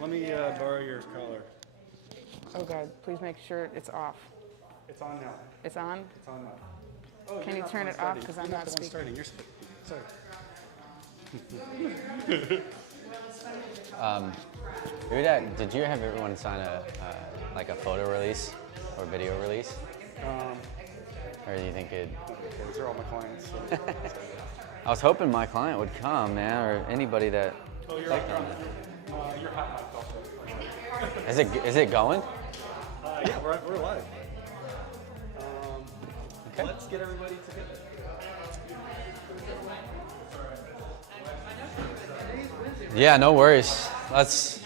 Let me borrow your collar. Oh God, please make sure it's off. It's on now. It's on? It's on now. Oh, Can you turn it off? Because I'm not speaking. Starting. You're sorry. Did you have everyone sign like a photo release or video release? Or do you think it? Those are all my clients. So. I was hoping my client would come, man, or anybody that. Oh, you're right. You're hot mic also. Is it going? Yeah, we're live. Okay. Let's get everybody together. Yeah, no worries. Let's.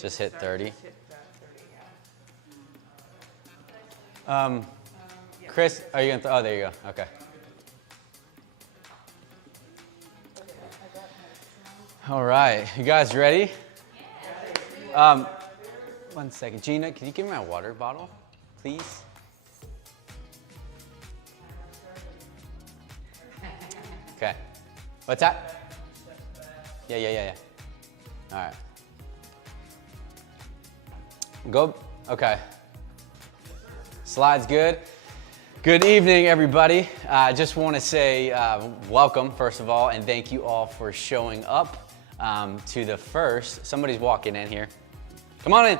Just hit 30. Chris, are you gonna? Oh, there you go. Okay. All right, you guys ready? 1 second, Gina, can you give me my water bottle, please? Okay. What's that? Yeah. All right. Go. Okay. Slides good. Good evening, everybody. I just want to say welcome, first of all, and thank you all for showing up to the first. Somebody's walking in here. Come on in.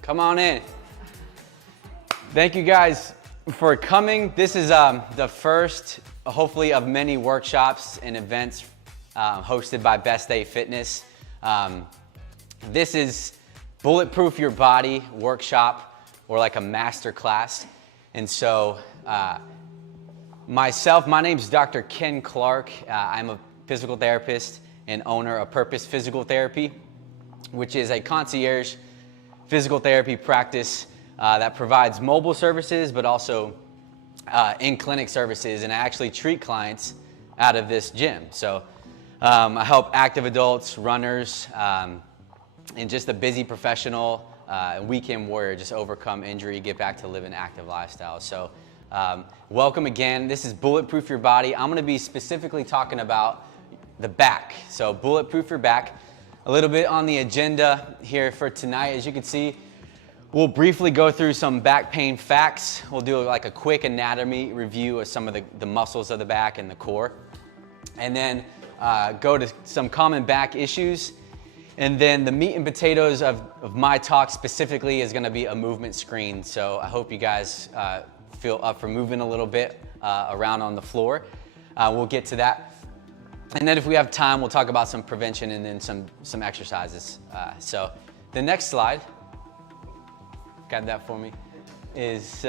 Come on in. Thank you guys for coming. This is the first, hopefully, of many workshops and events hosted by Best Day Fitness. This is Bulletproof Your Body workshop, or like a master class. And so my name's Dr. Ken Clark. I'm a physical therapist and owner of Purpose Physical Therapy, which is a concierge physical therapy practice that provides mobile services, but also in-clinic services. And I actually treat clients out of this gym. So I help active adults, runners, and just a busy professional, weekend warrior, just overcome injury, get back to living an active lifestyle. So welcome again. This is Bulletproof Your Body. I'm going to be specifically talking about the back. So bulletproof your back. A little bit on the agenda here for tonight. As you can see, we'll briefly go through some back pain facts. We'll do like a quick anatomy review of some of the muscles of the back and the core. And then go to some common back issues. And then the meat and potatoes of my talk specifically is going to be a movement screen. So I hope you guys feel up for moving a little bit around on the floor. We'll get to that. And then if we have time, we'll talk about some prevention and then some exercises. So the next slide, got that for me, is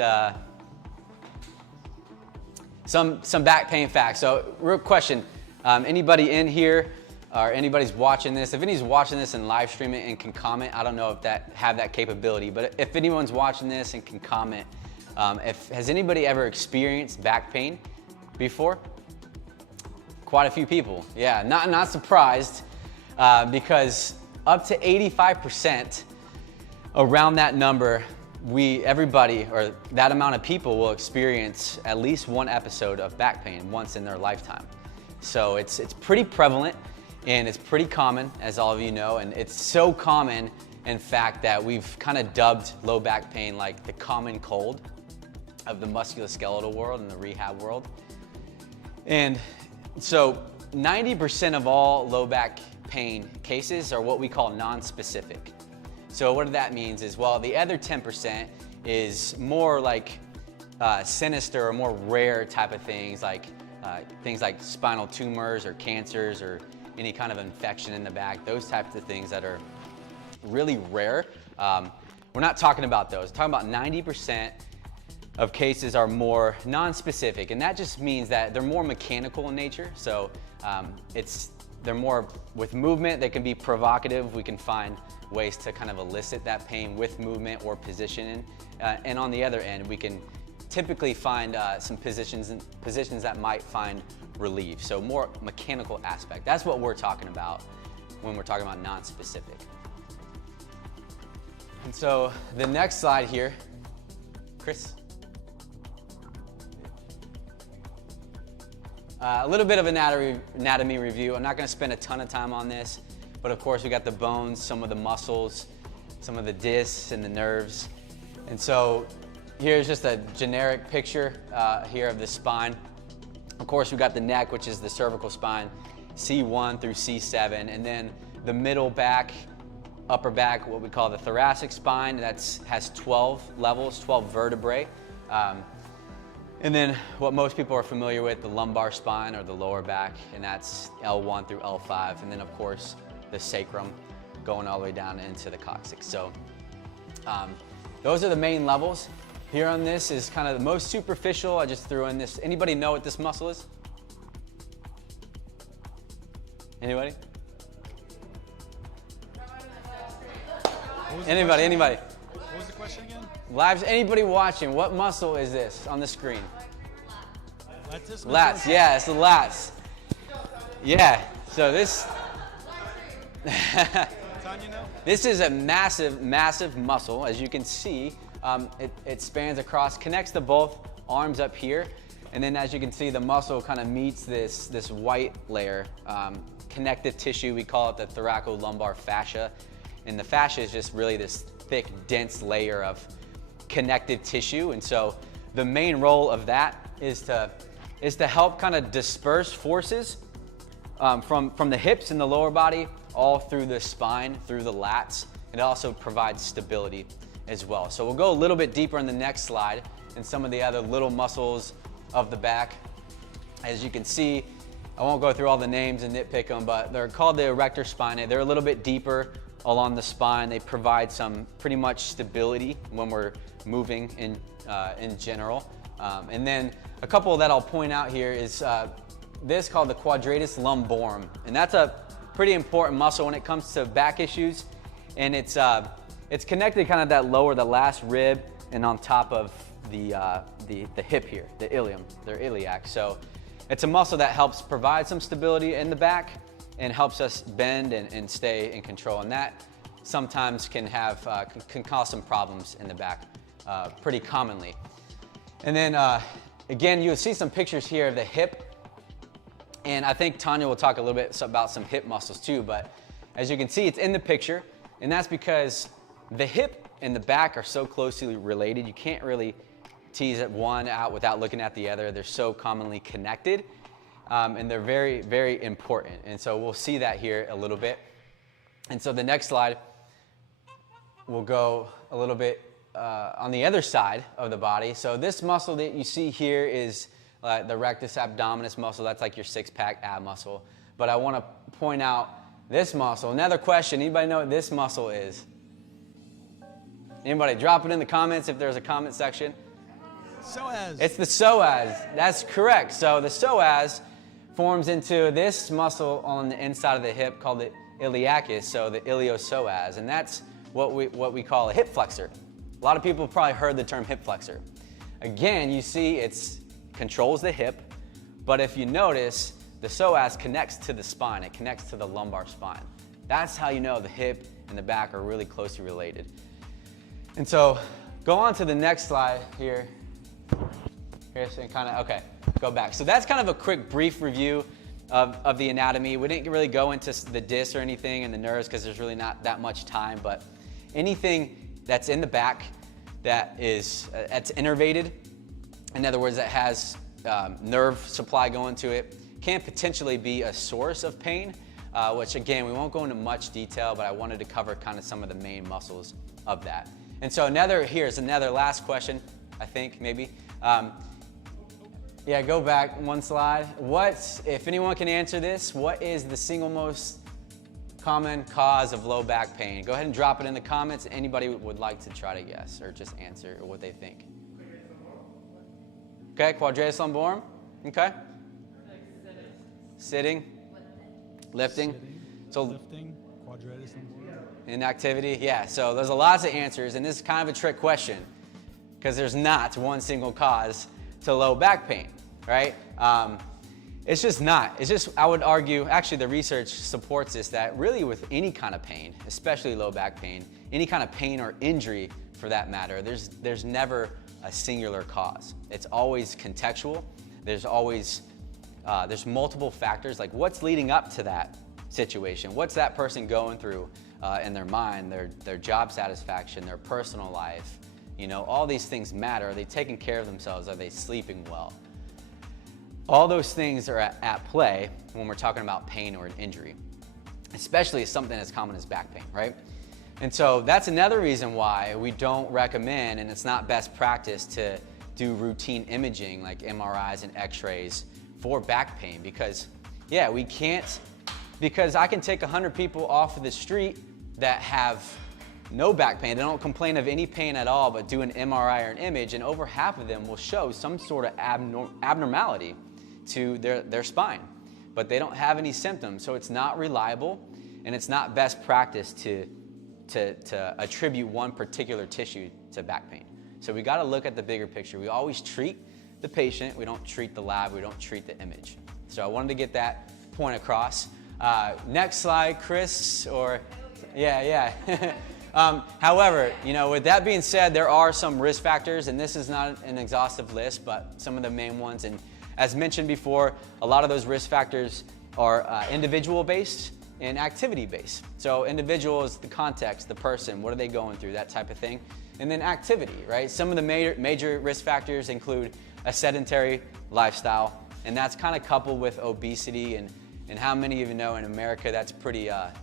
some back pain facts. So real question, anybody in here or anybody's watching this, if anybody's watching this and live streaming and can comment, I don't know if have that capability, but if anyone's watching this and can comment, has anybody ever experienced back pain before? Quite a few people. Yeah, not surprised because up to 85% around that number, everybody or that amount of people will experience at least one episode of back pain once in their lifetime. So it's pretty prevalent and it's pretty common, as all of you know, and it's so common in fact that we've kind of dubbed low back pain like the common cold of the musculoskeletal world and the rehab world. And so 90% of all low back pain cases are what we call non-specific. So what that means is, well, the other 10% is more like sinister or more rare type of things like spinal tumors or cancers or any kind of infection in the back, those types of things that are really rare. We're not talking about those. We're talking about 90% of cases are more non-specific, and that just means that they're more mechanical in nature. So they're more with movement. They can be provocative. We can find ways to kind of elicit that pain with movement or positioning. And on the other end, we can typically find some positions that might find relief. So more mechanical aspect. That's what we're talking about when we're talking about non-specific. And so the next slide here, Chris. A little bit of anatomy review. I'm not going to spend a ton of time on this, but of course we got the bones, some of the muscles, some of the discs and the nerves. And so here's just a generic picture here of the spine. Of course we got the neck, which is the cervical spine, C1 through C7, and then the middle back, upper back, what we call the thoracic spine. Has 12 levels, 12 vertebrae. And then what most people are familiar with, the lumbar spine or the lower back, and that's L1 through L5. And then of course the sacrum going all the way down into the coccyx. So those are the main levels. Here on this is kind of the most superficial. I just threw in this. Anybody know what this muscle is? Anybody? Anybody? What was the question again? Lives, anybody watching, what muscle is this on the screen? Lats. Lats, yeah, it's the lats. Yeah, so this, Tonya, know? this is a massive, massive muscle. As you can see, it spans across, connects to both arms up here. And then as you can see, the muscle kind of meets this white layer, connective tissue. We call it the thoracolumbar fascia. And the fascia is just really this thick, dense layer of connective tissue. And so the main role of that is to help kind of disperse forces from the hips and the lower body all through the spine, through the lats. It also provides stability as well. So we'll go a little bit deeper in the next slide and some of the other little muscles of the back. As you can see, I won't go through all the names and nitpick them, but they're called the erector spinae. They're a little bit deeper along the spine. They provide some pretty much stability when we're moving in general. And then a couple that I'll point out here is this called the quadratus lumborum. And that's a pretty important muscle when it comes to back issues. And it's connected kind of that lower, the last rib, and on top of the hip here, the ilium, their iliac. So it's a muscle that helps provide some stability in the back and helps us bend and stay in control. And that sometimes can cause some problems in the back pretty commonly. And then again, you'll see some pictures here of the hip. And I think Tonya will talk a little bit about some hip muscles too, but as you can see, it's in the picture. And that's because the hip and the back are so closely related. You can't really tease one out without looking at the other. They're so commonly connected. And they're very, very important. And so we'll see that here a little bit. And so the next slide, we'll go a little bit on the other side of the body. So this muscle that you see here is the rectus abdominis muscle. That's like your six-pack ab muscle. But I want to point out this muscle. Another question, anybody know what this muscle is? Anybody? Drop it in the comments if there's a comment section. Psoas. It's the psoas. That's correct. So the psoas forms into this muscle on the inside of the hip called the iliacus, so the iliopsoas, and that's what we call a hip flexor. A lot of people have probably heard the term hip flexor. Again, you see it controls the hip, but if you notice, the psoas connects to the spine. It connects to the lumbar spine. That's how you know the hip and the back are really closely related. And so go on to the next slide here. Here's kind of, okay, go back. So that's kind of a quick brief review of the anatomy. We didn't really go into the discs or anything and the nerves because there's really not that much time, but anything that's in the back that's innervated, in other words, that has nerve supply going to it, can potentially be a source of pain, which again, we won't go into much detail, but I wanted to cover kind of some of the main muscles of that. And so here's another last question, I think, maybe. Yeah, go back one slide. If anyone can answer this, what is the single most common cause of low back pain? Go ahead and drop it in the comments. Anybody would like to try to guess or just answer what they think. Okay, quadratus lumborum. Okay. Sitting. Lifting. So Lifting, quadratus lumborum. Inactivity. Yeah, so there's lots of answers, and this is kind of a trick question because there's not one single cause to low back pain, right? It's just not. It's just, I would argue, actually the research supports this, that really with any kind of pain, especially low back pain, any kind of pain or injury for that matter, there's never a singular cause. It's always contextual. There's always, there's multiple factors, like what's leading up to that situation? What's that person going through in their mind, their job satisfaction, their personal life? You know, all these things matter. Are they taking care of themselves? Are they sleeping well? All those things are at play when we're talking about pain or an injury, especially something as common as back pain, right? And so that's another reason why we don't recommend, and it's not best practice, to do routine imaging like MRIs and x-rays for back pain because, yeah, we can't, because I can take 100 people off of the street that have no back pain, they don't complain of any pain at all, but do an MRI or an image, and over half of them will show some sort of abnormality to their spine, but they don't have any symptoms, so it's not reliable, and it's not best practice to attribute one particular tissue to back pain. So we gotta look at the bigger picture. We always treat the patient, we don't treat the lab, we don't treat the image. So I wanted to get that point across. Next slide, Chris, or, yeah. However, you know, with that being said, there are some risk factors, and this is not an exhaustive list, but some of the main ones. And as mentioned before, a lot of those risk factors are individual-based and activity-based. So individual is the context, the person, what are they going through, that type of thing. And then activity, right? Some of the major risk factors include a sedentary lifestyle, and that's kind of coupled with obesity, and how many of you know in America that's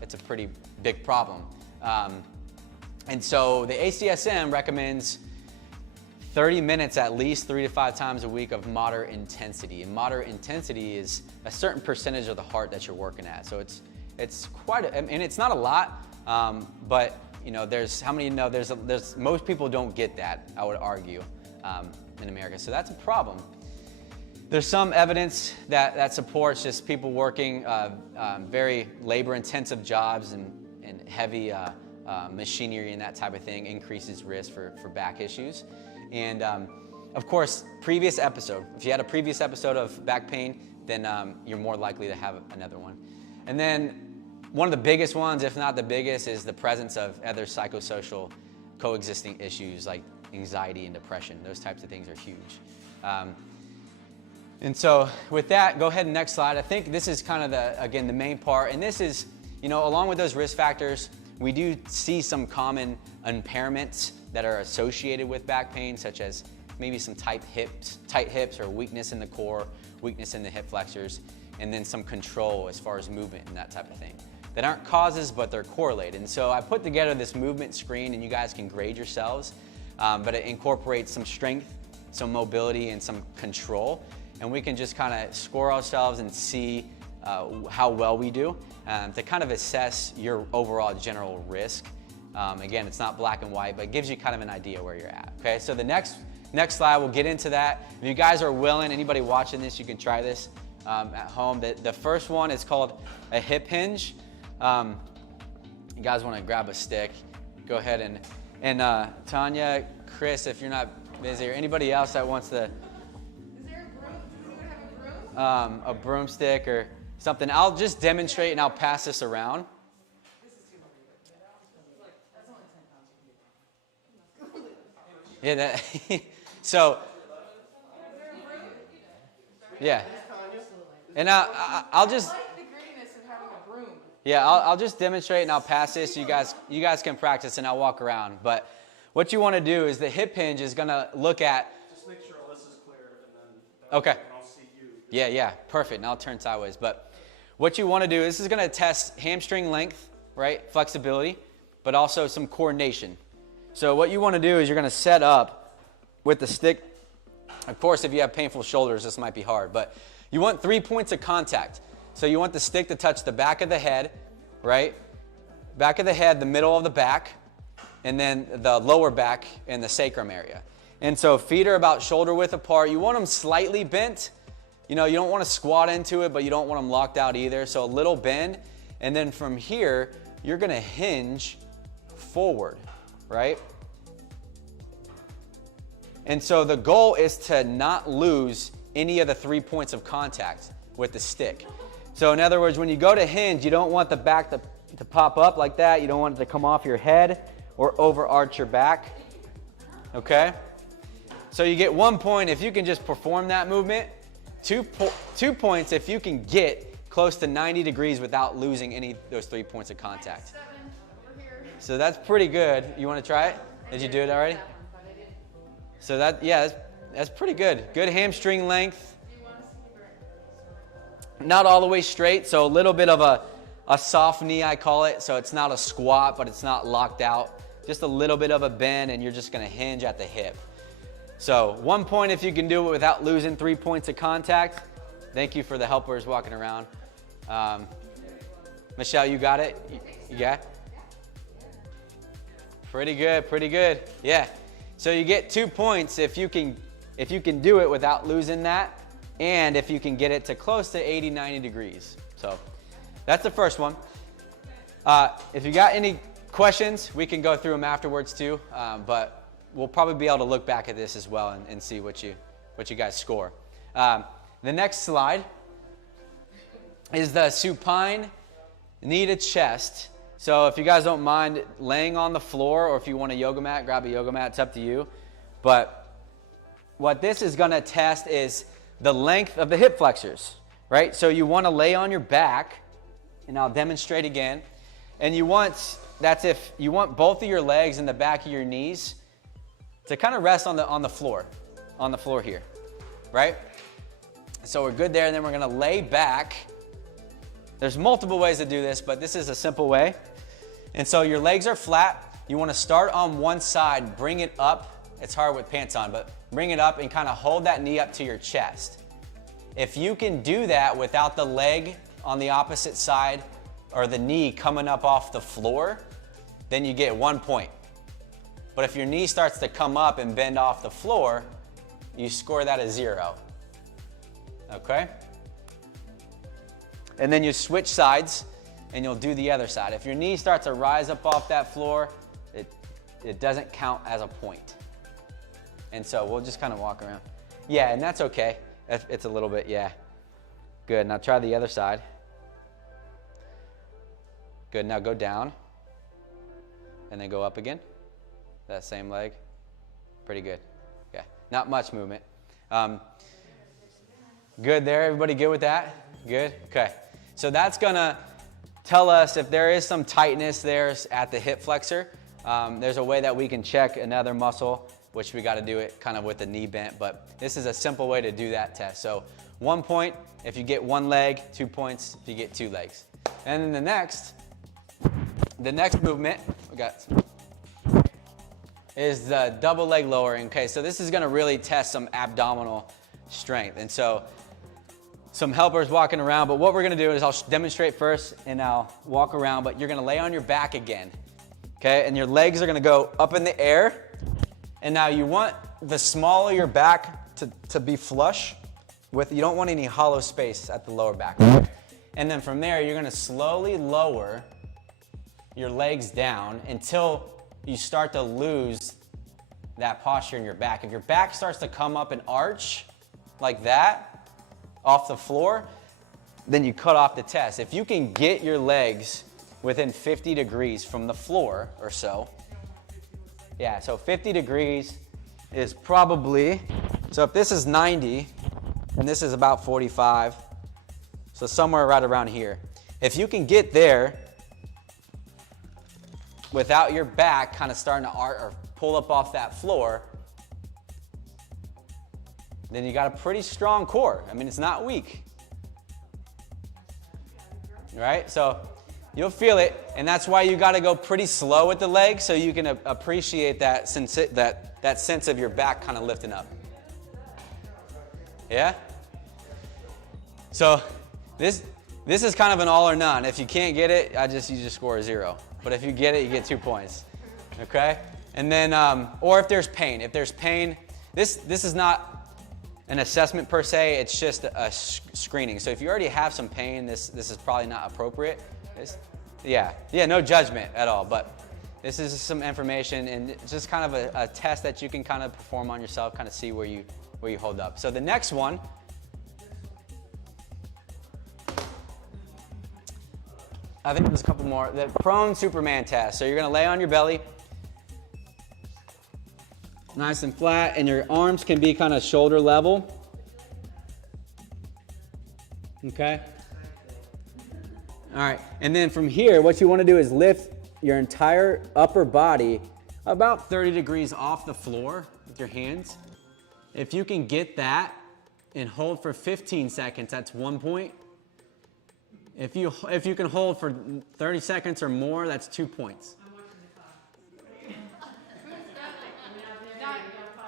it's a pretty big problem. And so the ACSM recommends 30 minutes at least 3 to 5 times a week of moderate intensity. And moderate intensity is a certain percentage of the heart that you're working at. So it's quite, and it's not a lot, but you know, how many know most people don't get that, I would argue, in America. So that's a problem. There's some evidence that supports just people working very labor-intensive jobs and heavy machinery and that type of thing increases risk for back issues. And of course, previous episode, if you had a previous episode of back pain, then you're more likely to have another one. And then one of the biggest ones, if not the biggest, is the presence of other psychosocial coexisting issues like anxiety and depression. Those types of things are huge. And so with that, go ahead and next slide. I think this is kind of the main part. And this is, you know, along with those risk factors, we do see some common impairments that are associated with back pain, such as maybe some tight hips or weakness in the core, weakness in the hip flexors, and then some control as far as movement and that type of thing. That aren't causes, but they're correlated. And so I put together this movement screen, and you guys can grade yourselves, but it incorporates some strength, some mobility, and some control. And we can just kind of score ourselves and see how well we do to kind of assess your overall general risk. Again, it's not black and white, but it gives you kind of an idea where you're at. Okay, so the next slide, we'll get into that. If you guys are willing, anybody watching this, you can try this at home. The first one is called a hip hinge. You guys want to grab a stick, go ahead and Tonya, Chris, if you're not busy, or anybody else that wants to. A broomstick or something. I'll just demonstrate and I'll pass this around. Yeah, so, yeah. And I'll just. I like the grittiness of having a broom. Yeah, I'll just demonstrate and I'll pass this. So you guys can practice and I'll walk around. But what you want to do is the hip hinge is going to look at. Just make sure this is clear, and then Okay. I'll see you. Yeah, perfect. And I'll turn sideways. But what you want to do, this is going to test hamstring length, right? Flexibility, but also some coordination. So what you want to do is you're going to set up with the stick. Of course, if you have painful shoulders, this might be hard, but you want 3 points of contact. So you want the stick to touch the back of the head, right? Back of the head, the middle of the back, and then the lower back and the sacrum area. And so feet are about shoulder width apart. You want them slightly bent. You know, you don't want to squat into it, but you don't want them locked out either. So a little bend. And then from here, you're going to hinge forward, right? And so the goal is to not lose any of the 3 points of contact with the stick. So in other words, when you go to hinge, you don't want the back to pop up like that. You don't want it to come off your head or overarch your back, okay? So you get 1 point if you can just perform that movement. 2 points if you can get close to 90 degrees without losing any of those 3 points of contact. So that's pretty good. You want to try it? Did you do it already? So that's pretty good. Good hamstring length. Not all the way straight, so a little bit of a soft knee, I call it. So it's not a squat, but it's not locked out. Just a little bit of a bend, and you're just going to hinge at the hip. So 1 point if you can do it without losing 3 points of contact. Thank you for the helpers walking around. Michelle, you got it? You got it? Pretty good. Yeah. So you get 2 points if you can do it without losing that, and if you can get it to close to 80, 90 degrees. So that's the first one. If you got any questions, we can go through them afterwards too, but we'll probably be able to look back at this as well and see what you guys score. The next slide is the supine knee to chest. So if you guys don't mind laying on the floor, or if you want a yoga mat, grab a yoga mat, it's up to you. But what this is going to test is the length of the hip flexors, right? So you want to lay on your back, and I'll demonstrate again. And you want both of your legs and the back of your knees to kind of rest on the floor here, right? So we're good there, and then we're going to lay back. There's multiple ways to do this, but this is a simple way. And so your legs are flat. You want to start on one side, bring it up. It's hard with pants on, but bring it up and kind of hold that knee up to your chest. If you can do that without the leg on the opposite side or the knee coming up off the floor, then you get 1 point. But if your knee starts to come up and bend off the floor, you score that as 0. Okay? And then you switch sides and you'll do the other side. If your knee starts to rise up off that floor, it doesn't count as a point. And so we'll just kind of walk around. Yeah, and that's okay. It's a little bit, yeah. Good, now try the other side. Good, now go down. And then go up again. That same leg. Pretty good. Yeah, not much movement. Good there, everybody good with that? Good, okay. So that's gonna tell us if there is some tightness there at the hip flexor. There's a way that we can check another muscle, which we gotta do it kind of with the knee bent, but this is a simple way to do that test. So 1 point if you get one leg, 2 points if you get 2 legs. And then the next movement is the double leg lowering. Okay, so this is gonna really test some abdominal strength. And so some helpers walking around, but what we're gonna do is I'll demonstrate first and I'll walk around, but you're gonna lay on your back again, okay? And your legs are gonna go up in the air. And now you want the small of your back to be flush with, you don't want any hollow space at the lower back. And then from there, you're gonna slowly lower your legs down until you start to lose that posture in your back. If your back starts to come up and arch like that, off the floor, then you cut off the test. If you can get your legs within 50 degrees from the floor or so, yeah, so 50 degrees is probably, so if this is 90 and this is about 45, so somewhere right around here. If you can get there without your back kind of starting to arc or pull up off that floor, then you got a pretty strong core. I mean, it's not weak. Right? So you'll feel it, and that's why you got to go pretty slow with the leg so you can appreciate that sense of your back kind of lifting up. Yeah? So this is kind of an all or none. If you can't get it, you just score a 0. But if you get it, you get 2 points. Okay? And then, or if there's pain. If there's pain, this is not an assessment per se, it's just a screening. So if you already have some pain, this is probably not appropriate. Yeah, no judgment at all, but this is some information and it's just kind of a test that you can kind of perform on yourself, kind of see where you hold up. So the next one, I think there's a couple more. The prone Superman test. So you're gonna lay on your belly, nice and flat, and your arms can be kind of shoulder level. Okay? All right, and then from here, what you want to do is lift your entire upper body about 30 degrees off the floor with your hands. If you can get that and hold for 15 seconds, that's 1 point. If you can hold for 30 seconds or more, that's 2 points.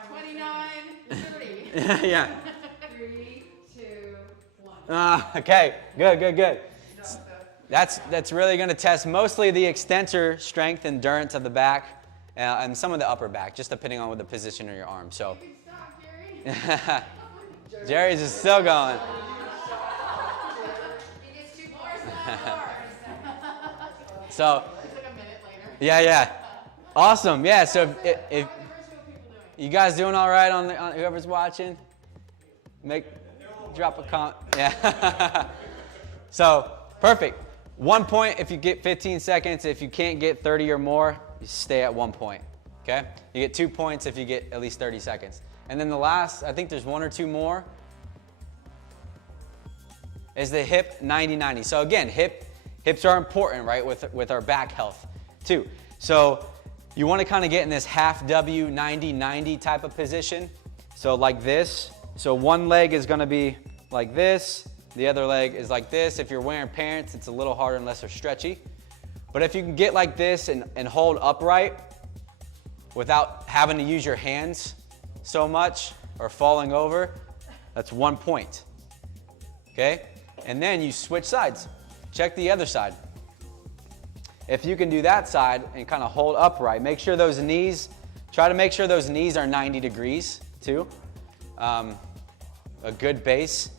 29, 30. Yeah. 3, 2, 1. Okay, good. That's really going to test mostly the extensor strength, endurance of the back, and some of the upper back, just depending on what the position of your arm. So, Stop, Jerry. Jerry's is still going. He gets 2 more. So, It's like a minute later. yeah, awesome. Yeah. So if you guys doing all right on whoever's watching, drop a comment. Yeah. So perfect. 1 point if you get 15 seconds. If you can't get 30 or more, you stay at 1 point. Okay? You get 2 points if you get at least 30 seconds. And then the last, I think there's 1 or 2 more, is the hip 90-90. So again, hips are important, right, with our back health too. So you want to kind of get in this half W 90-90 type of position. So like this. So one leg is going to be like this. The other leg is like this. If you're wearing pants, it's a little harder unless they're stretchy. But if you can get like this and hold upright without having to use your hands so much or falling over, that's 1 point. Okay? And then you switch sides. Check the other side. If you can do that side and kind of hold upright, make sure those knees, try to make sure those knees are 90 degrees too. A good base.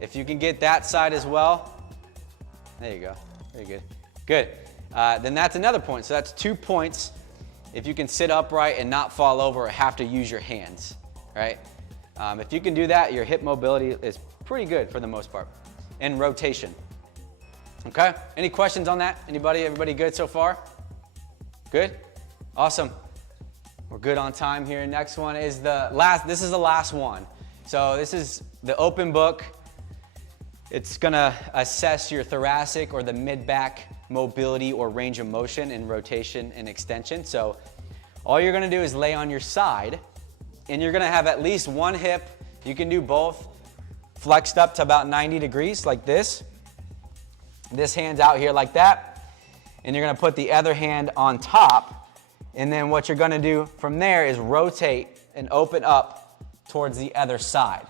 If you can get that side as well, there you go. Very good. Good. Then that's another point. So that's 2 points if you can sit upright and not fall over or have to use your hands, right? If you can do that, your hip mobility is pretty good for the most part. And rotation. Okay? Any questions on that? Anybody? Everybody good so far? Good? Awesome. We're good on time here. Next one is this is the last one. So this is the open book. It's gonna assess your thoracic or the mid-back mobility or range of motion and rotation and extension. So all you're gonna do is lay on your side and you're gonna have at least one hip. You can do both flexed up to about 90 degrees like this. This hand's out here like that. And you're gonna put the other hand on top. And then what you're gonna do from there is rotate and open up towards the other side.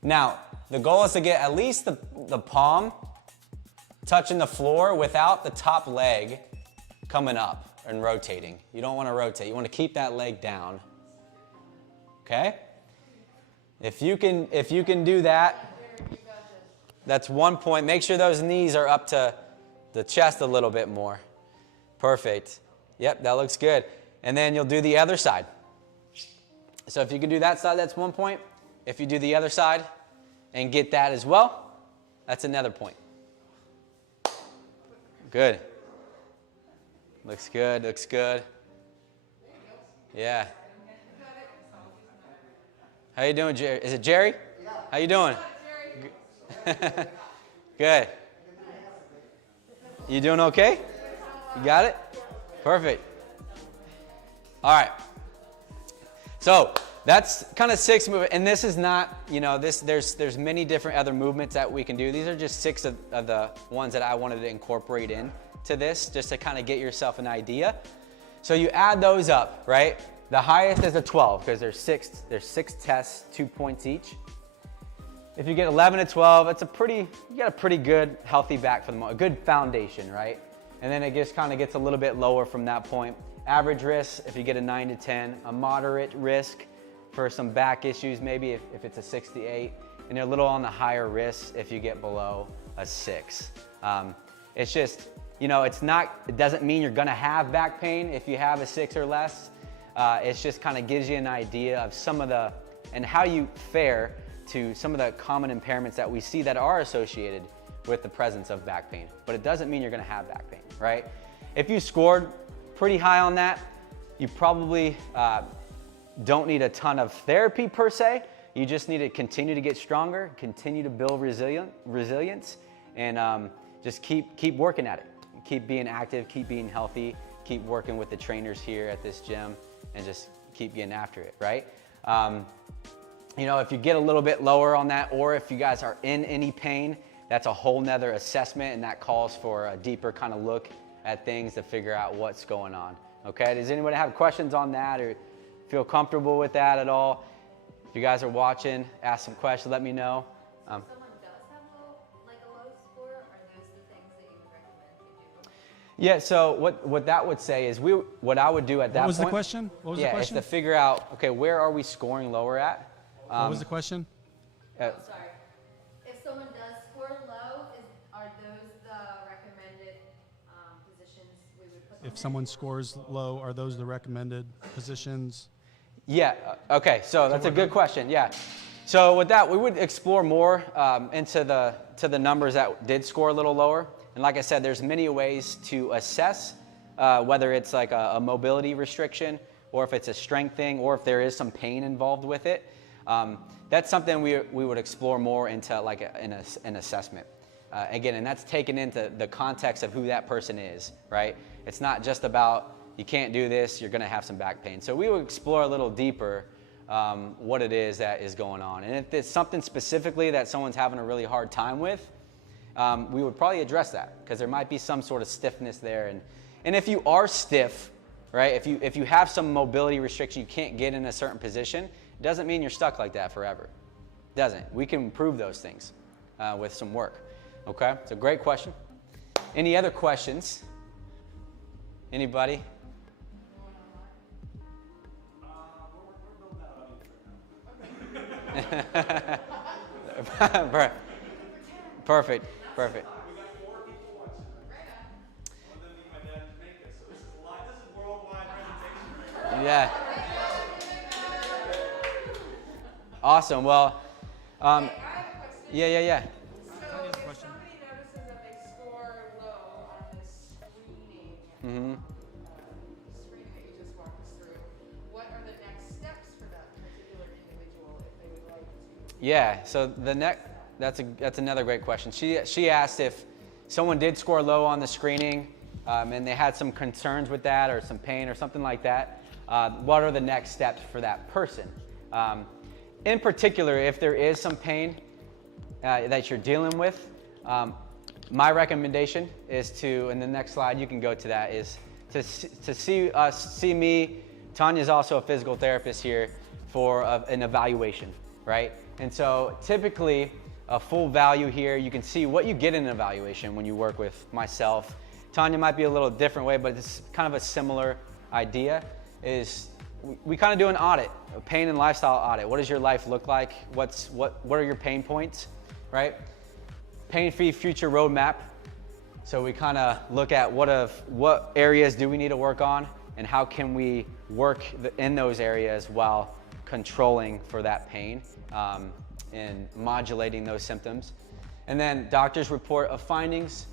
Now, the goal is to get at least the palm touching the floor without the top leg coming up and rotating. You don't want to rotate. You want to keep that leg down. Okay? If you can do that, that's 1 point. Make sure those knees are up to the chest a little bit more. Perfect. Yep, that looks good. And then you'll do the other side. So if you can do that side, that's 1 point. If you do the other side and get that as well, that's another point. Good. Looks good, looks good. Yeah. How you doing, Jerry? Is it Jerry? Yeah. How you doing? Good. You doing okay? You got it? Perfect. All right. So that's kind of 6 movements, and this is not, you know, there's many different other movements that we can do. These are just 6 of the ones that I wanted to incorporate in to this, just to kind of get yourself an idea. So you add those up, right? The highest is a 12 because there's 6 tests, 2 points each. If you get 11 to 12, it's you got a pretty good healthy back for the moment, a good foundation, right? And then it just kind of gets a little bit lower from that point. Average risk, if you get a 9 to 10, a moderate risk for some back issues, maybe if it's a 6 to 8, and you're a little on the higher risk if you get below a 6. It's just, you know, it doesn't mean you're gonna have back pain if you have a 6 or less. It just kind of gives you an idea of and how you fare to some of the common impairments that we see that are associated with the presence of back pain. But it doesn't mean you're gonna have back pain, right? If you scored pretty high on that, you probably don't need a ton of therapy per se. You just need to continue to get stronger, continue to build resilience, and just keep working at it. Keep being active, keep being healthy, keep working with the trainers here at this gym, and just keep getting after it, right? You know, if you get a little bit lower on that, or if you guys are in any pain, that's a whole nother assessment, and that calls for a deeper kind of look at things to figure out what's going on. Okay, does anybody have questions on that or feel comfortable with that at all? If you guys are watching, ask some questions, let me know. If someone does have a low score, are those the things that you would recommend they do? Yeah, so what that would say is what I would do at that point. What was the question? What was the question? Yeah, is to figure out, okay, where are we scoring lower at? What was the question? Sorry. If someone does score low, are those the recommended positions we would put them If someone scores low, are those the recommended positions? Yeah, okay, so that's a good question, yeah. So with that, we would explore more into the numbers that did score a little lower. And like I said, there's many ways to assess whether it's like a mobility restriction, or if it's a strength thing, or if there is some pain involved with it. That's something we would explore more into like an assessment. Again, and that's taken into the context of who that person is, right? It's not just about, you can't do this, you're gonna have some back pain. So we would explore a little deeper what it is that is going on. And if it's something specifically that someone's having a really hard time with, we would probably address that, because there might be some sort of stiffness there. And if you are stiff, right, if you have some mobility restriction, you can't get in a certain position, it doesn't mean you're stuck like that forever. It doesn't. We can improve those things with some work. Okay, it's a great question. Any other questions? Anybody? Perfect. Perfect. Yeah. Awesome. Well, yeah. So if somebody notices that they score low on this screening, Mm-hmm. screening that you just walked us through, what are the next steps for that particular individual if they would like to? Yeah. So that's another great question. She asked if someone did score low on the screening, and they had some concerns with that, or some pain or something like that. What are the next steps for that person? In particular, if there is some pain that you're dealing with, my recommendation is to, in the next slide, you can go to that, is to see me. Tonya's also a physical therapist here for an evaluation, right? And so typically a full value here, you can see what you get in an evaluation when you work with myself. Tonya might be a little different way, but it's kind of a similar idea. Is we kind of do an audit, a pain and lifestyle audit. What does your life look like? What are your pain points, right? Pain-free future roadmap. So we kind of look at what areas do we need to work on, and how can we work in those areas while controlling for that pain and modulating those symptoms. And then doctor's report of findings,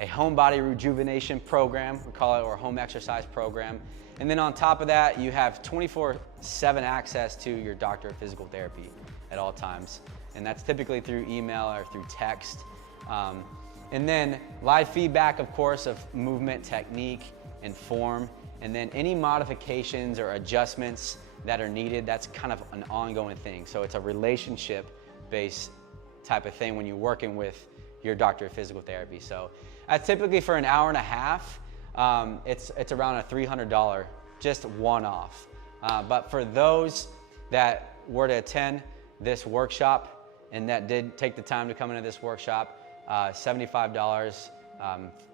a home body rejuvenation program, we call it, or home exercise program. And then on top of that, you have 24/7 access to your doctor of physical therapy at all times. And that's typically through email or through text. And then live feedback, of course, of movement, technique, and form. And then any modifications or adjustments that are needed, that's kind of an ongoing thing. So it's a relationship-based type of thing when you're working with your doctor of physical therapy. So typically for an hour and a half, it's around a $300, just one-off. But for those that were to attend this workshop and that did take the time to come into this workshop, $75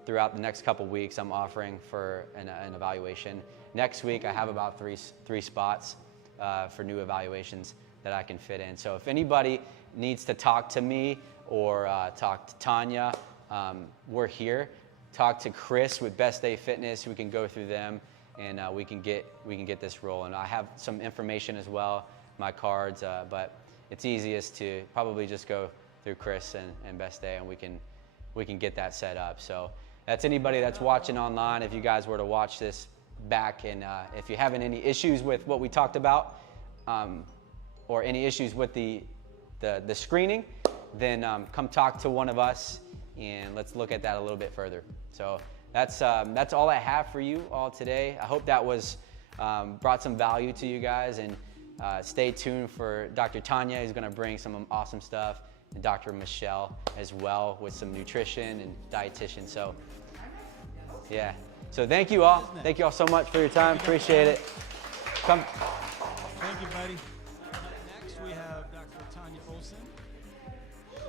throughout the next couple weeks I'm offering for an evaluation. Next week I have about three spots for new evaluations that I can fit in. So if anybody needs to talk to me or talk to Tonya, we're here. Talk to Chris with Best Day Fitness. We can go through them and we can get this rolling. I have some information as well, my cards, but it's easiest to probably just go through Chris and Best Day, and we can get that set up. So that's anybody that's watching online. If you guys were to watch this back, and if you're having any issues with what we talked about, or any issues with the screening, then come talk to one of us, and let's look at that a little bit further. So that's all I have for you all today. I hope that was brought some value to you guys, and stay tuned for Dr. Tonya, who's going to bring some awesome stuff, and Dr. Michelle as well with some nutrition and dietitian. So yeah, so thank you all so much for your time. Appreciate it. Come. Thank you, buddy. Next, we have Dr. Tonya Olson.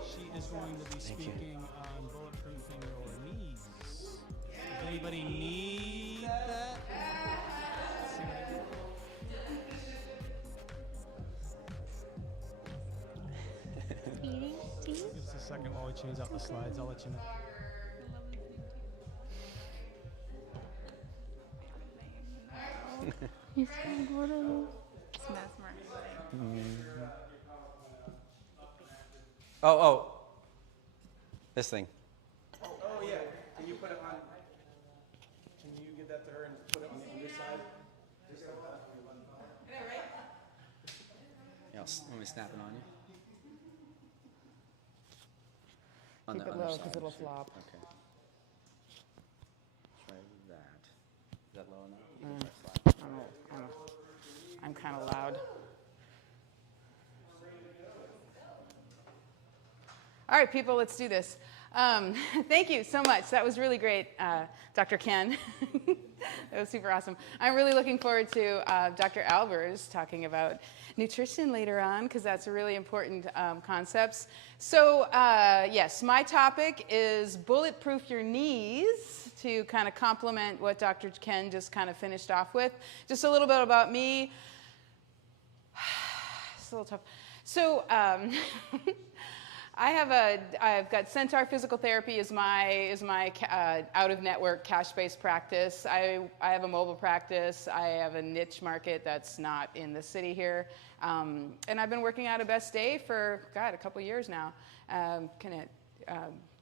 She is going to be speaking on bulletproofing your knees. Does anybody need that? Give us a second while we change out the slides. I'll let you know. He's so good. It's mesmerizing. Oh, this thing. Oh yeah. Can you put it on? Can you give that to her and put it on the underside? Yeah, let me snap it on you. Keep it low because it'll flop. Okay. Try that. Is that low enough? You can try slide. I'm kind of loud. All right, people, let's do this. Thank you so much. That was really great, Dr. Ken. That was super awesome. I'm really looking forward to Dr. Albers talking about nutrition later on, because that's a really important concepts. So yes, my topic is bulletproof your knees, to kind of complement what Dr. Ken just kind of finished off with. Just a little bit about me. It's a little tough. So I've got Centaur Physical Therapy is my out-of-network cash-based practice. I have a mobile practice. I have a niche market that's not in the city here. And I've been working out of Best Day for, a couple years now.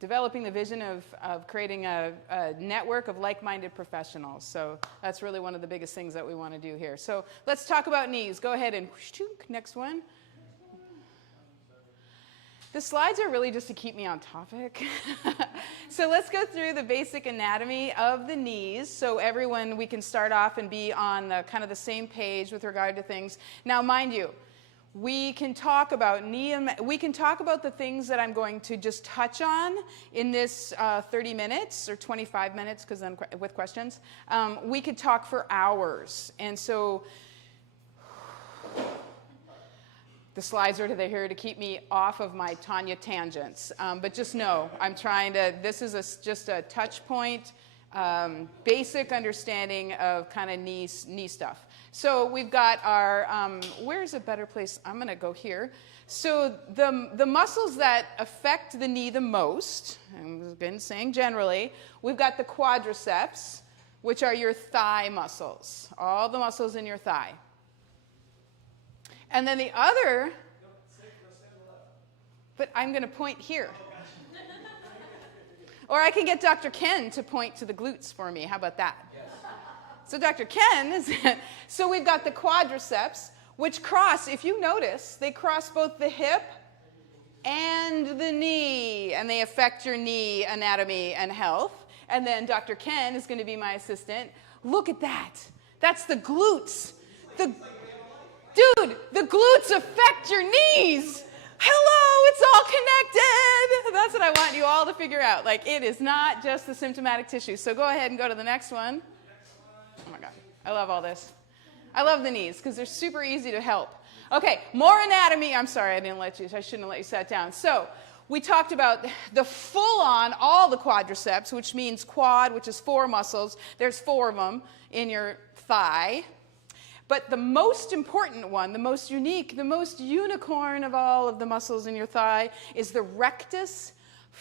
Developing the vision of creating a network of like-minded professionals. So that's really one of the biggest things that we want to do here. So let's talk about knees. Go ahead and next one. The slides are really just to keep me on topic. So let's go through the basic anatomy of the knees, so everyone, we can start off and be on the kind of the same page with regard to things. Now, mind you, we can talk about we can talk about the things that I'm going to just touch on in this 30 minutes or 25 minutes, because then with questions. We could talk for hours, and so the slides are here to keep me off of my Tonya tangents. But just know, I'm trying to, this is just a touch point, basic understanding of kind of knee stuff. So we've got our, where's a better place? I'm going to go here. So the muscles that affect the knee the most, and we've been saying generally, we've got the quadriceps, which are your thigh muscles, all the muscles in your thigh. And then the other, but I'm going to point here. Or I can get Dr. Ken to point to the glutes for me. How about that? Yes. So Dr. Ken, so we've got the quadriceps, which cross, if you notice, they cross both the hip and the knee, and they affect your knee anatomy and health. And then Dr. Ken is going to be my assistant. Look at that. That's the glutes. Dude, the glutes affect your knees. Hello, it's all connected. That's what I want you all to figure out. Like, it is not just the symptomatic tissue. So go ahead and go to the next one. Oh my God, I love all this. I love the knees because they're super easy to help. Okay, more anatomy. I'm sorry, I shouldn't have let you sit down. So we talked about the full-on, all the quadriceps, which means quad, which is 4 muscles. There's 4 of them in your thigh. But the most important one, the most unique, the most unicorn of all of the muscles in your thigh is the rectus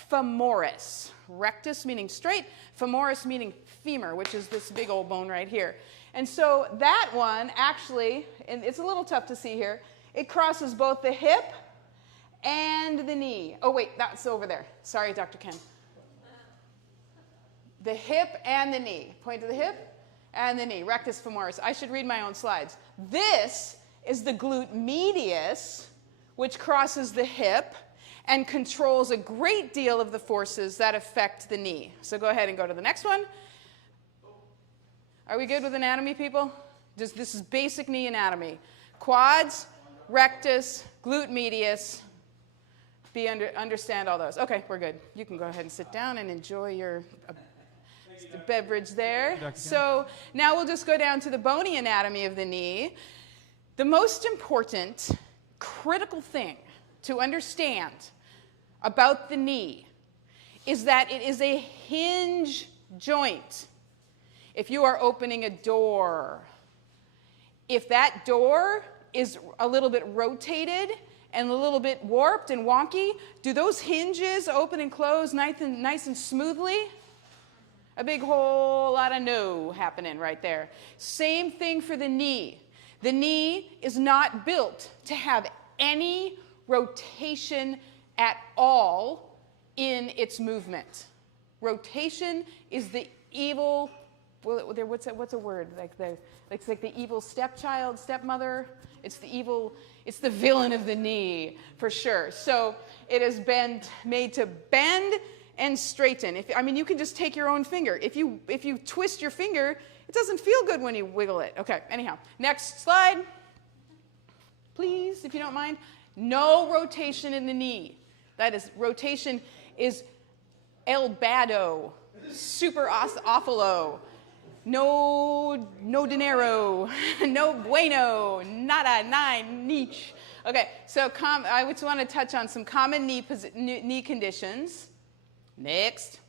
femoris. Rectus meaning straight, femoris meaning femur, which is this big old bone right here. And so that one actually, and it's a little tough to see here, it crosses both the hip and the knee. Oh wait, that's over there. Sorry, Dr. Ken. The hip and the knee. Point to the hip and the knee, rectus femoris. I should read my own slides. This is the glute medius, which crosses the hip and controls a great deal of the forces that affect the knee. So go ahead and go to the next one. Are we good with anatomy, people? This is basic knee anatomy. Quads, rectus, glute medius. Understand all those. Okay, we're good. You can go ahead and sit down and enjoy your beverage there. So now we'll just go down to the bony anatomy of the knee. The most important critical thing to understand about the knee is that it is a hinge joint. If you are opening a door, if that door is a little bit rotated and a little bit warped and wonky, do those hinges open and close nice and smoothly? A big whole lot of no happening right there. Same thing for the knee. The knee is not built to have any rotation at all in its movement. Rotation is the evil, what's a word? It's like the evil stepchild, stepmother. It's the villain of the knee, for sure. So it has been made to bend and straighten. You can just take your own finger. If you twist your finger, it doesn't feel good when you wiggle it. Okay, anyhow. Next slide, please, if you don't mind. No rotation in the knee. That is, rotation is el bado, super awfulo. No dinero, no bueno, nada, nine, niche. Okay, so I just want to touch on some common knee conditions. Next.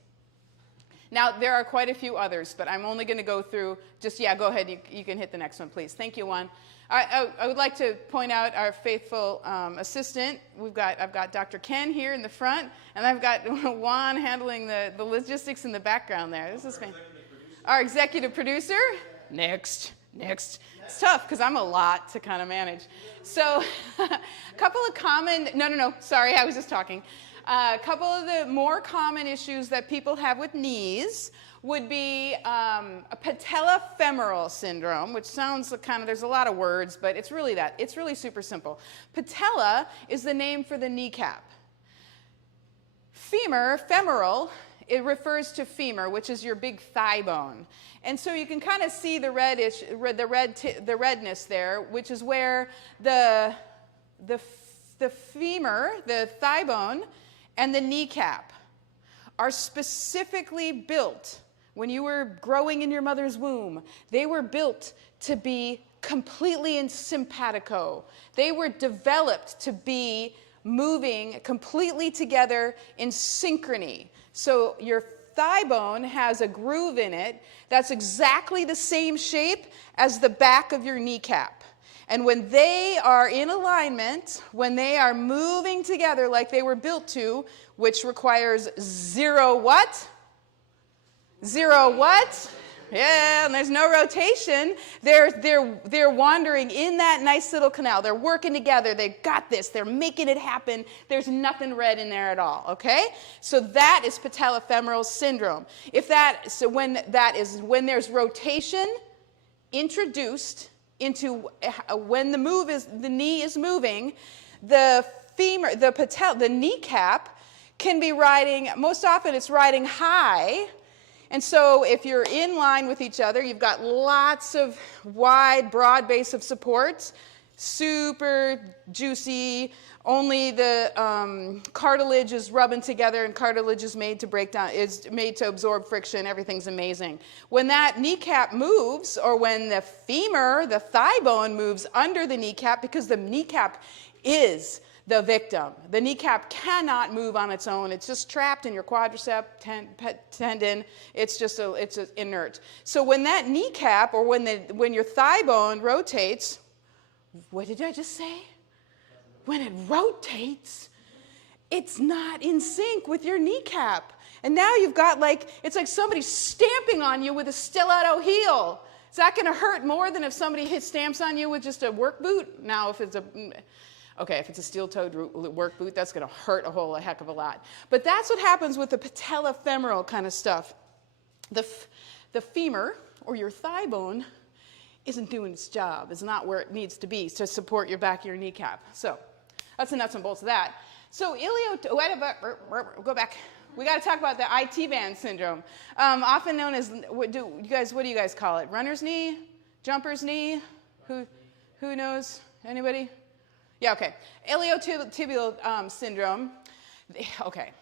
Now, there are quite a few others, but I'm only going to go through go ahead. You can hit the next one, please. Thank you, Juan. I would like to point out our faithful assistant. I've got Dr. Ken here in the front, and I've got Juan handling the logistics in the background there. This is fantastic. Our executive producer. Next. It's tough because I'm a lot to kind of manage. So a couple of common, sorry, I was just talking. A couple of the more common issues that people have with knees would be a Patella femoral syndrome, which sounds there's a lot of words, but it's really super simple. Patella is the name for the kneecap. Femoral, it refers to femur, which is your big thigh bone. And so you can kind of see the redness there, which is where the femur, the thigh bone, and the kneecap are specifically built. When you were growing in your mother's womb, they were built to be completely in simpatico. They were developed to be moving completely together in synchrony. So your thigh bone has a groove in it that's exactly the same shape as the back of your kneecap. And when they are in alignment, when they are moving together like they were built to, which requires zero what? Yeah, and there's no rotation. They're wandering in that nice little canal. They're working together. They got this. They're making it happen. There's nothing red in there at all, okay? So that is patellofemoral syndrome. When there's rotation introduced into when the knee is moving, the femur, the patella, the kneecap can be riding, most often it's riding high. And so if you're in line with each other, you've got lots of wide, broad base of support, super juicy. Only the cartilage is rubbing together, and cartilage is made to break down, is made to absorb friction. Everything's amazing. When that kneecap moves, or when the femur, the thigh bone moves under the kneecap, because the kneecap is the victim. The kneecap cannot move on its own. It's just trapped in your quadricep tendon. It's just it's inert. So when that kneecap, or when your thigh bone rotates, what did I just say? When it rotates, it's not in sync with your kneecap. And now you've got it's like somebody stamping on you with a stiletto heel. Is that going to hurt more than if somebody stamps on you with just a work boot? Now, if it's a steel-toed work boot, that's going to hurt a heck of a lot. But that's what happens with the patella femoral kind of stuff. The femur, or your thigh bone, isn't doing its job. It's not where it needs to be to support your back of your kneecap. So that's the nuts and bolts of that. So go back. We got to talk about the IT band syndrome, often known as, what do you guys call it? Runner's knee? Jumper's knee? Who knows? Anybody? Yeah, okay. Iliotibial syndrome. Okay.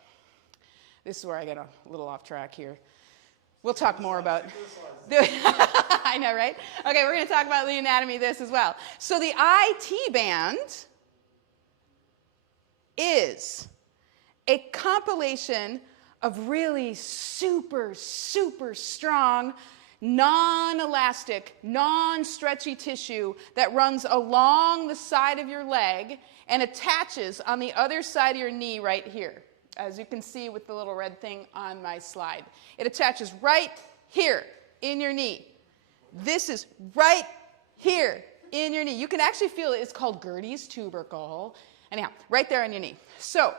This is where I get a little off track here. We'll talk more about. I know, right? Okay, we're going to talk about the anatomy of this as well. So the IT band is a compilation of really super, super strong, non-elastic, non-stretchy tissue that runs along the side of your leg and attaches on the other side of your knee right here, as you can see with the little red thing on my slide. It attaches right here in your knee. This is right here in your knee. You can actually feel it. It's called Gertie's tubercle. Anyhow, right there on your knee. So,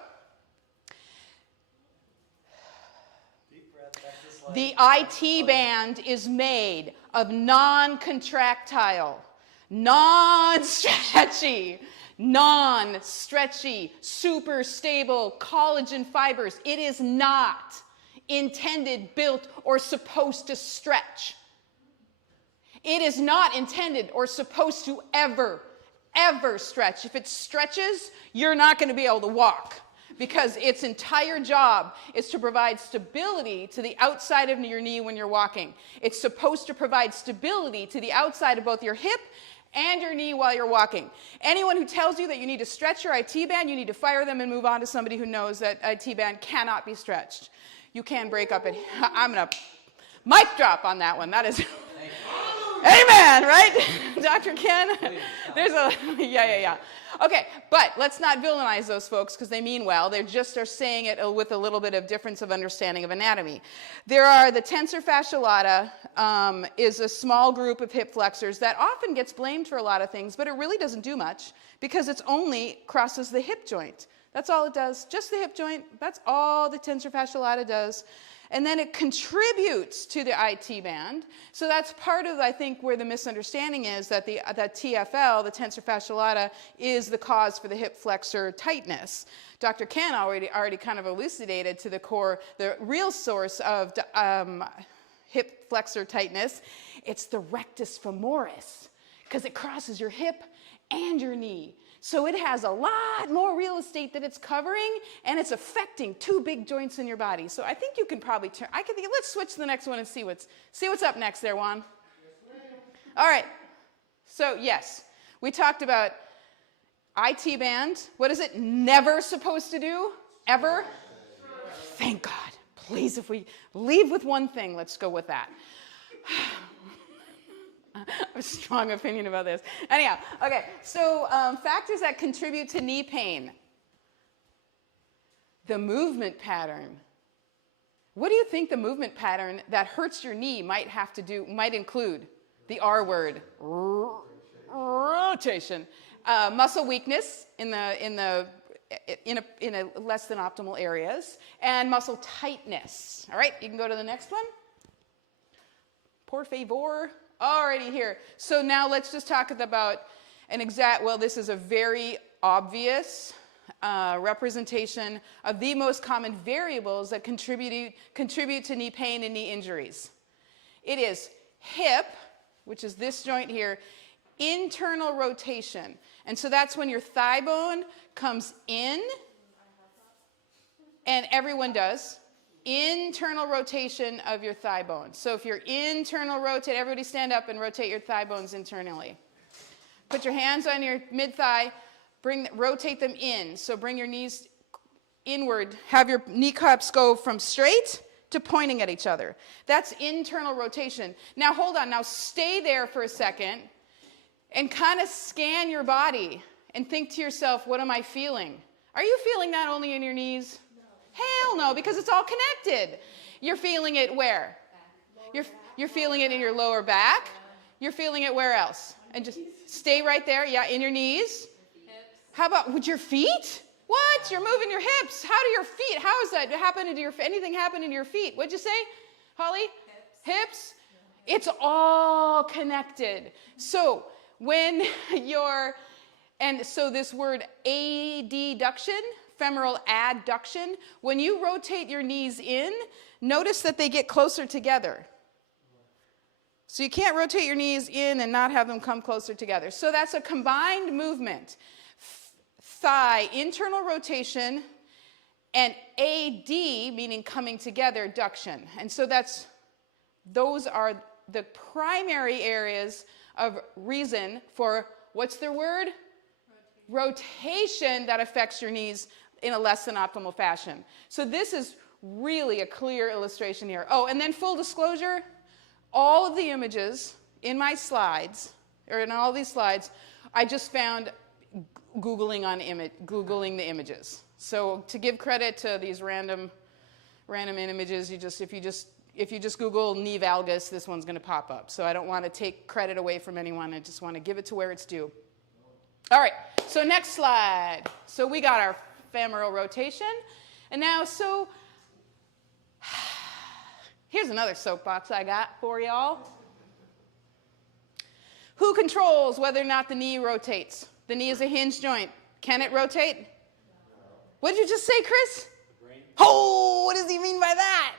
the IT band is made of non-contractile, non-stretchy, super stable collagen fibers. It is not intended, built, or supposed to stretch. It is not intended or supposed to ever stretch. If it stretches, you're not going to be able to walk, because its entire job is to provide stability to the outside of your knee when you're walking. It's supposed to provide stability to the outside of both your hip and your knee while you're walking. Anyone who tells you that you need to stretch your IT band, you need to fire them and move on to somebody who knows that IT band cannot be stretched. You can break up it. I'm going to mic drop on that one. That is... Amen, right? Dr. Ken? There's a, yeah. Okay, but let's not villainize those folks because they mean well. They just are saying it with a little bit of difference of understanding of anatomy. There are the tensor fascia lata, is a small group of hip flexors that often gets blamed for a lot of things, but it really doesn't do much because it's only crosses the hip joint. That's all it does, just the hip joint. That's all the tensor fascia lata does. And then it contributes to the IT band. So that's part of, I think, where the misunderstanding is that that TFL, the tensor fascia lata, is the cause for the hip flexor tightness. Dr. Ken already kind of elucidated to the core, the real source of hip flexor tightness. It's the rectus femoris, because it crosses your hip and your knee. So it has a lot more real estate that it's covering, and it's affecting two big joints in your body. So I think you can probably turn. Let's switch to the next one and see what's up next there, Juan. All right. So yes, we talked about IT band. What is it never supposed to do? Ever? Thank God. Please, if we leave with one thing, let's go with that. I have a strong opinion about this. Anyhow, okay, so factors that contribute to knee pain. The movement pattern. What do you think the movement pattern that hurts your knee might include? The R word, rotation. Muscle weakness in a less than optimal areas, and muscle tightness. All right, you can go to the next one. Por favor. Already here. So now let's just talk about this is a very obvious representation of the most common variables that contribute to knee pain and knee injuries. It is hip, which is this joint here, internal rotation. And so that's when your thigh bone comes in, and everyone does, internal rotation of your thigh bone. So if you're internal rotate, everybody stand up and rotate your thigh bones internally. Put your hands on your mid-thigh, rotate them in. So bring your knees inward, have your kneecaps go from straight to pointing at each other. That's internal rotation. Now hold on, now stay there for a second and kind of scan your body and think to yourself, what am I feeling? Are you feeling that only in your knees? Hell no, because it's all connected. You're feeling it where? You're feeling it in your lower back. You're feeling it where else? And just stay right there. Yeah, in your knees. How about with your feet? What? You're moving your hips. How do your feet? How is that happening to your? Anything happening to your feet? What'd you say, Holly? Hips. It's all connected. So when so this word adduction, femoral adduction, when you rotate your knees in, notice that they get closer together. So you can't rotate your knees in and not have them come closer together. So that's a combined movement. Thigh, internal rotation, and AD, meaning coming together, adduction. And so those are the primary areas of reason for, what's their word? Rotation that affects your knees in a less than optimal fashion. So this is really a clear illustration here. Oh, and then full disclosure, all of the images in my slides, or in all these slides, I just found Googling the images. So to give credit to these random images, if you just Google knee valgus, this one's going to pop up. So I don't want to take credit away from anyone. I just want to give it to where it's due. All right, so next slide. So we got our femoral rotation. And now, so here's another soapbox I got for y'all. Who controls whether or not the knee rotates? The knee is a hinge joint. Can it rotate? What did you just say, Chris? The brain. Oh, what does he mean by that?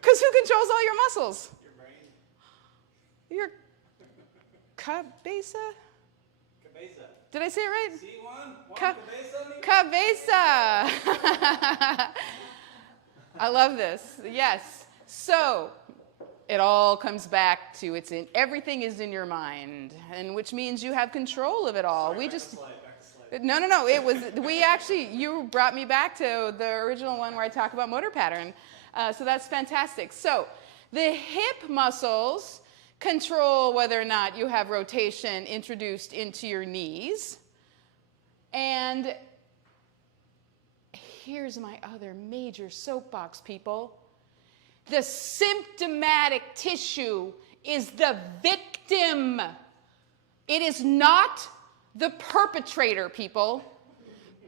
Because who controls all your muscles? Your brain. Your cabeza? Cabeza. Did I say it right? C1. Cabeza. I love this. Yes. So it all comes back to everything is in your mind, and which means you have control of it all. Sorry, No. It was you brought me back to the original one where I talk about motor pattern. So that's fantastic. So the hip muscles control whether or not you have rotation introduced into your knees. And here's my other major soapbox, people. The symptomatic tissue is the victim. It is not the perpetrator, people.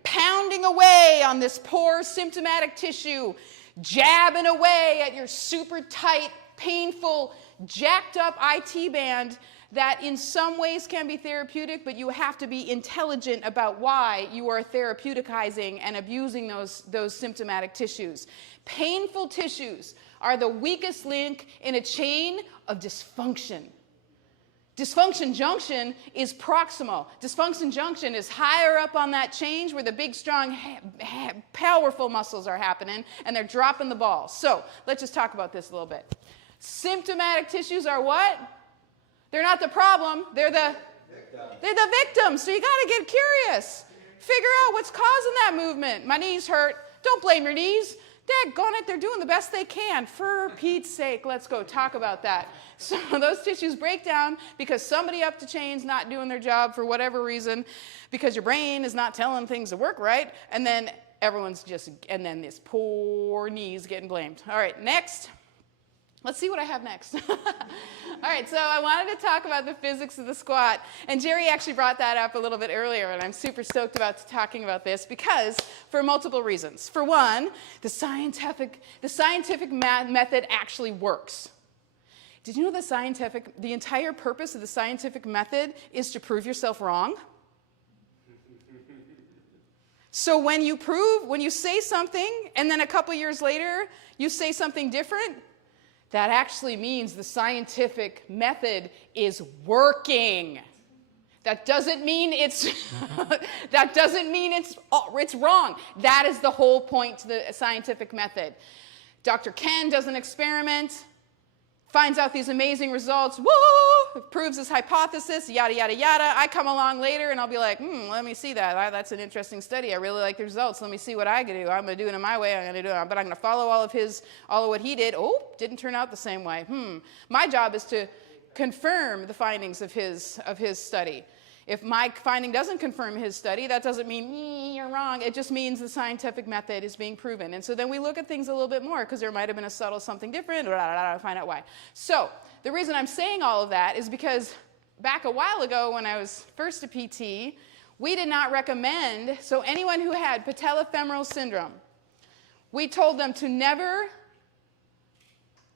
Pounding away on this poor symptomatic tissue, jabbing away at your super tight, painful, jacked up IT band that in some ways can be therapeutic, but you have to be intelligent about why you are therapeuticizing and abusing those symptomatic tissues. Painful tissues are the weakest link in a chain of dysfunction. Dysfunction junction is proximal. Dysfunction junction is higher up on that chain where the big, strong, powerful muscles are happening, and they're dropping the ball. So let's just talk about this a little bit. Symptomatic tissues are what? They're not the problem. They're the victim. So you got to get curious. Figure out what's causing that movement. My knees hurt. Don't blame your knees. Daggone it, they're doing the best they can. For Pete's sake, let's go talk about that. So those tissues break down because somebody up the chain's not doing their job for whatever reason, because your brain is not telling things to work right, and then and then this poor knee's getting blamed. All right, next. Let's see what I have next. All right, so I wanted to talk about the physics of the squat. And Jerry actually brought that up a little bit earlier, and I'm super stoked about talking about this because for multiple reasons. For one, the scientific method actually works. Did you know the entire purpose of the scientific method is to prove yourself wrong? So when you say something, and then a couple years later, you say something different, that actually means the scientific method is working. That doesn't mean it's it's wrong. That is the whole point to the scientific method. Dr. Ken does an experiment, finds out these amazing results, woo, proves his hypothesis, yada, yada, yada. I come along later and I'll be like, let me see that. That's an interesting study. I really like the results. Let me see what I can do. I'm going to do it in my way. But I'm going to follow all of what he did. Oh, didn't turn out the same way. My job is to confirm the findings of his study. If my finding doesn't confirm his study, that doesn't mean you're wrong. It just means the scientific method is being proven. And so then we look at things a little bit more because there might have been a subtle something different, to find out why. So the reason I'm saying all of that is because back a while ago when I was first a PT, we did not recommend, so anyone who had Patella femoral syndrome, we told them to never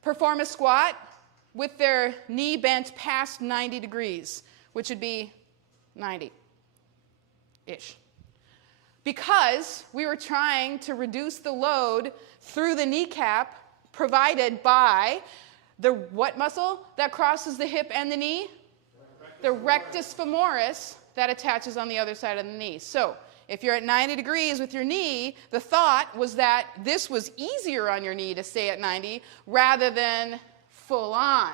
perform a squat with their knee bent past 90 degrees, which would be 90-ish. Because we were trying to reduce the load through the kneecap provided by the what muscle that crosses the hip and the knee? The rectus femoris that attaches on the other side of the knee. So if you're at 90 degrees with your knee, the thought was that this was easier on your knee to stay at 90 rather than full on.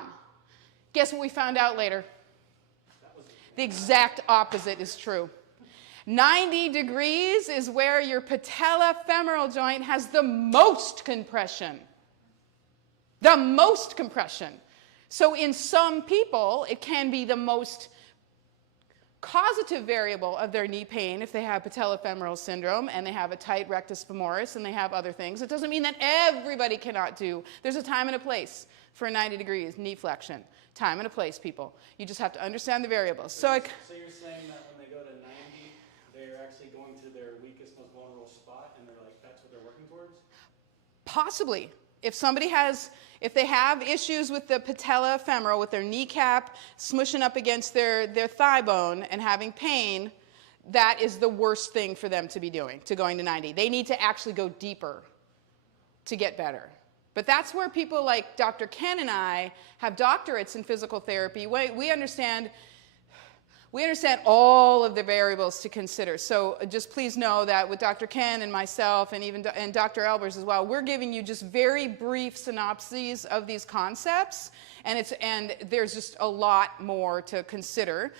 Guess what we found out later? The exact opposite is true. 90 degrees is where your patella femoral joint has the most compression. The most compression. So in some people, it can be the most causative variable of their knee pain if they have patella femoral syndrome and they have a tight rectus femoris and they have other things. It doesn't mean that everybody cannot do. There's a time and a place for a 90 degrees knee flexion. Time and a place, people. You just have to understand the variables. So you're saying that when they go to 90, they're actually going to their weakest, most vulnerable spot, and they're like, that's what they're working towards? Possibly. If they have issues with the patella femoral, with their kneecap smushing up against their thigh bone and having pain, that is the worst thing for them to be doing, to going to 90. They need to actually go deeper to get better. But that's where people like Dr. Ken and I have doctorates in physical therapy. We understand all of the variables to consider. So just please know that with Dr. Ken and myself and even and Dr. Albers as well, we're giving you just very brief synopses of these concepts. And there's just a lot more to consider,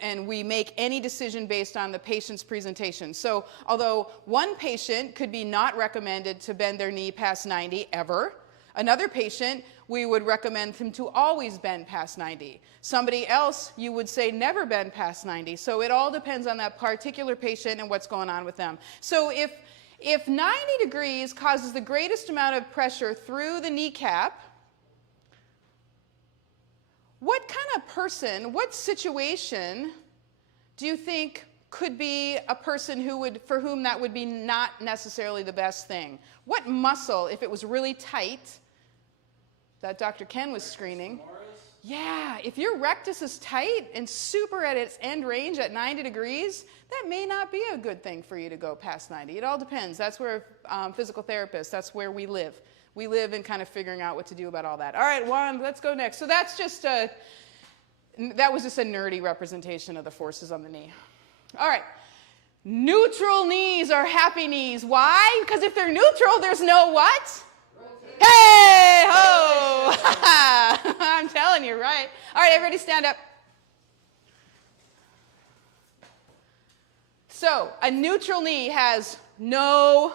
and we make any decision based on the patient's presentation. So although one patient could be not recommended to bend their knee past 90 ever, another patient, we would recommend them to always bend past 90. Somebody else, you would say never bend past 90. So it all depends on that particular patient and what's going on with them. So if 90 degrees causes the greatest amount of pressure through the kneecap, what kind of person, what situation do you think could be a person for whom that would be not necessarily the best thing? What muscle, if it was really tight, that Dr. Ken was screening? Yeah, if your rectus is tight and super at its end range at 90 degrees, that may not be a good thing for you to go past 90. It all depends. That's where physical therapists, that's where we live. We live in kind of figuring out what to do about all that. All right, Juan, let's go next. So that was just a nerdy representation of the forces on the knee. All right, neutral knees are happy knees. Why? Because if they're neutral, there's no what? Hey, ho! I'm telling you, right? All right, everybody stand up. So a neutral knee has no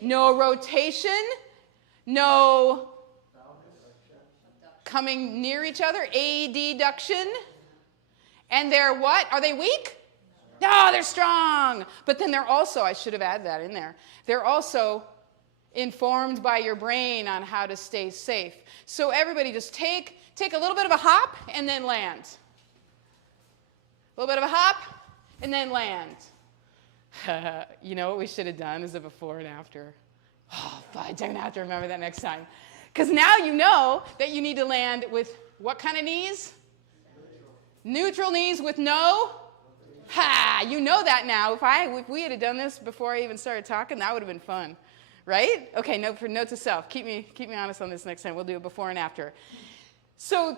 rotation, no coming near each other, adduction. And they're what? Are they weak? No, they're strong. But then they're also, I should have added that in there, they're also informed by your brain on how to stay safe. So everybody just take a little bit of a hop and then land. A little bit of a hop and then land. You know what we should have done is a before and after. Oh, I'm going to have to remember that next time. Because now you know that you need to land with what kind of knees? Neutral knees with no Ha! You know that now. If we had done this before I even started talking, that would have been fun, right? Okay, note to self. Keep me honest on this next time. We'll do it before and after. So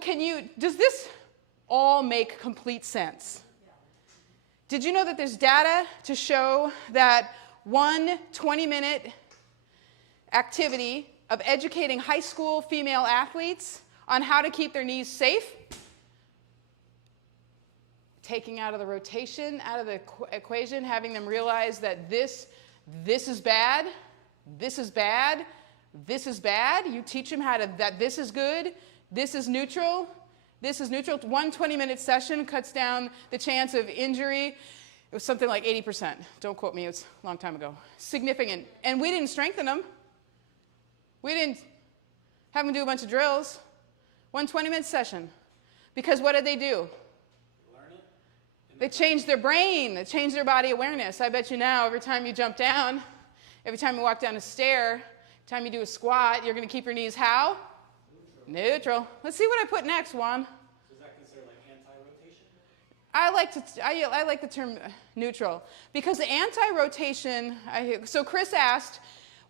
does this all make complete sense? Did you know that there's data to show that one 20-minute activity of educating high school female athletes on how to keep their knees safe, taking out of the rotation, out of the equation, having them realize that this is bad, this is bad, this is bad. You teach them that this is good, this is neutral, this is neutral. One 20-minute session cuts down the chance of injury. It was something like 80%. Don't quote me, it was a long time ago. Significant. And we didn't strengthen them. We didn't have them do a bunch of drills. One 20-minute session. Because what did they do? They changed their brain. They changed their body awareness. I bet you now, every time you jump down, every time you walk down a stair, every time you do a squat, you're going to keep your knees how? Neutral. Let's see what I put next, Juan. So is that considered like anti-rotation? I like the term neutral because the anti-rotation. So Chris asked,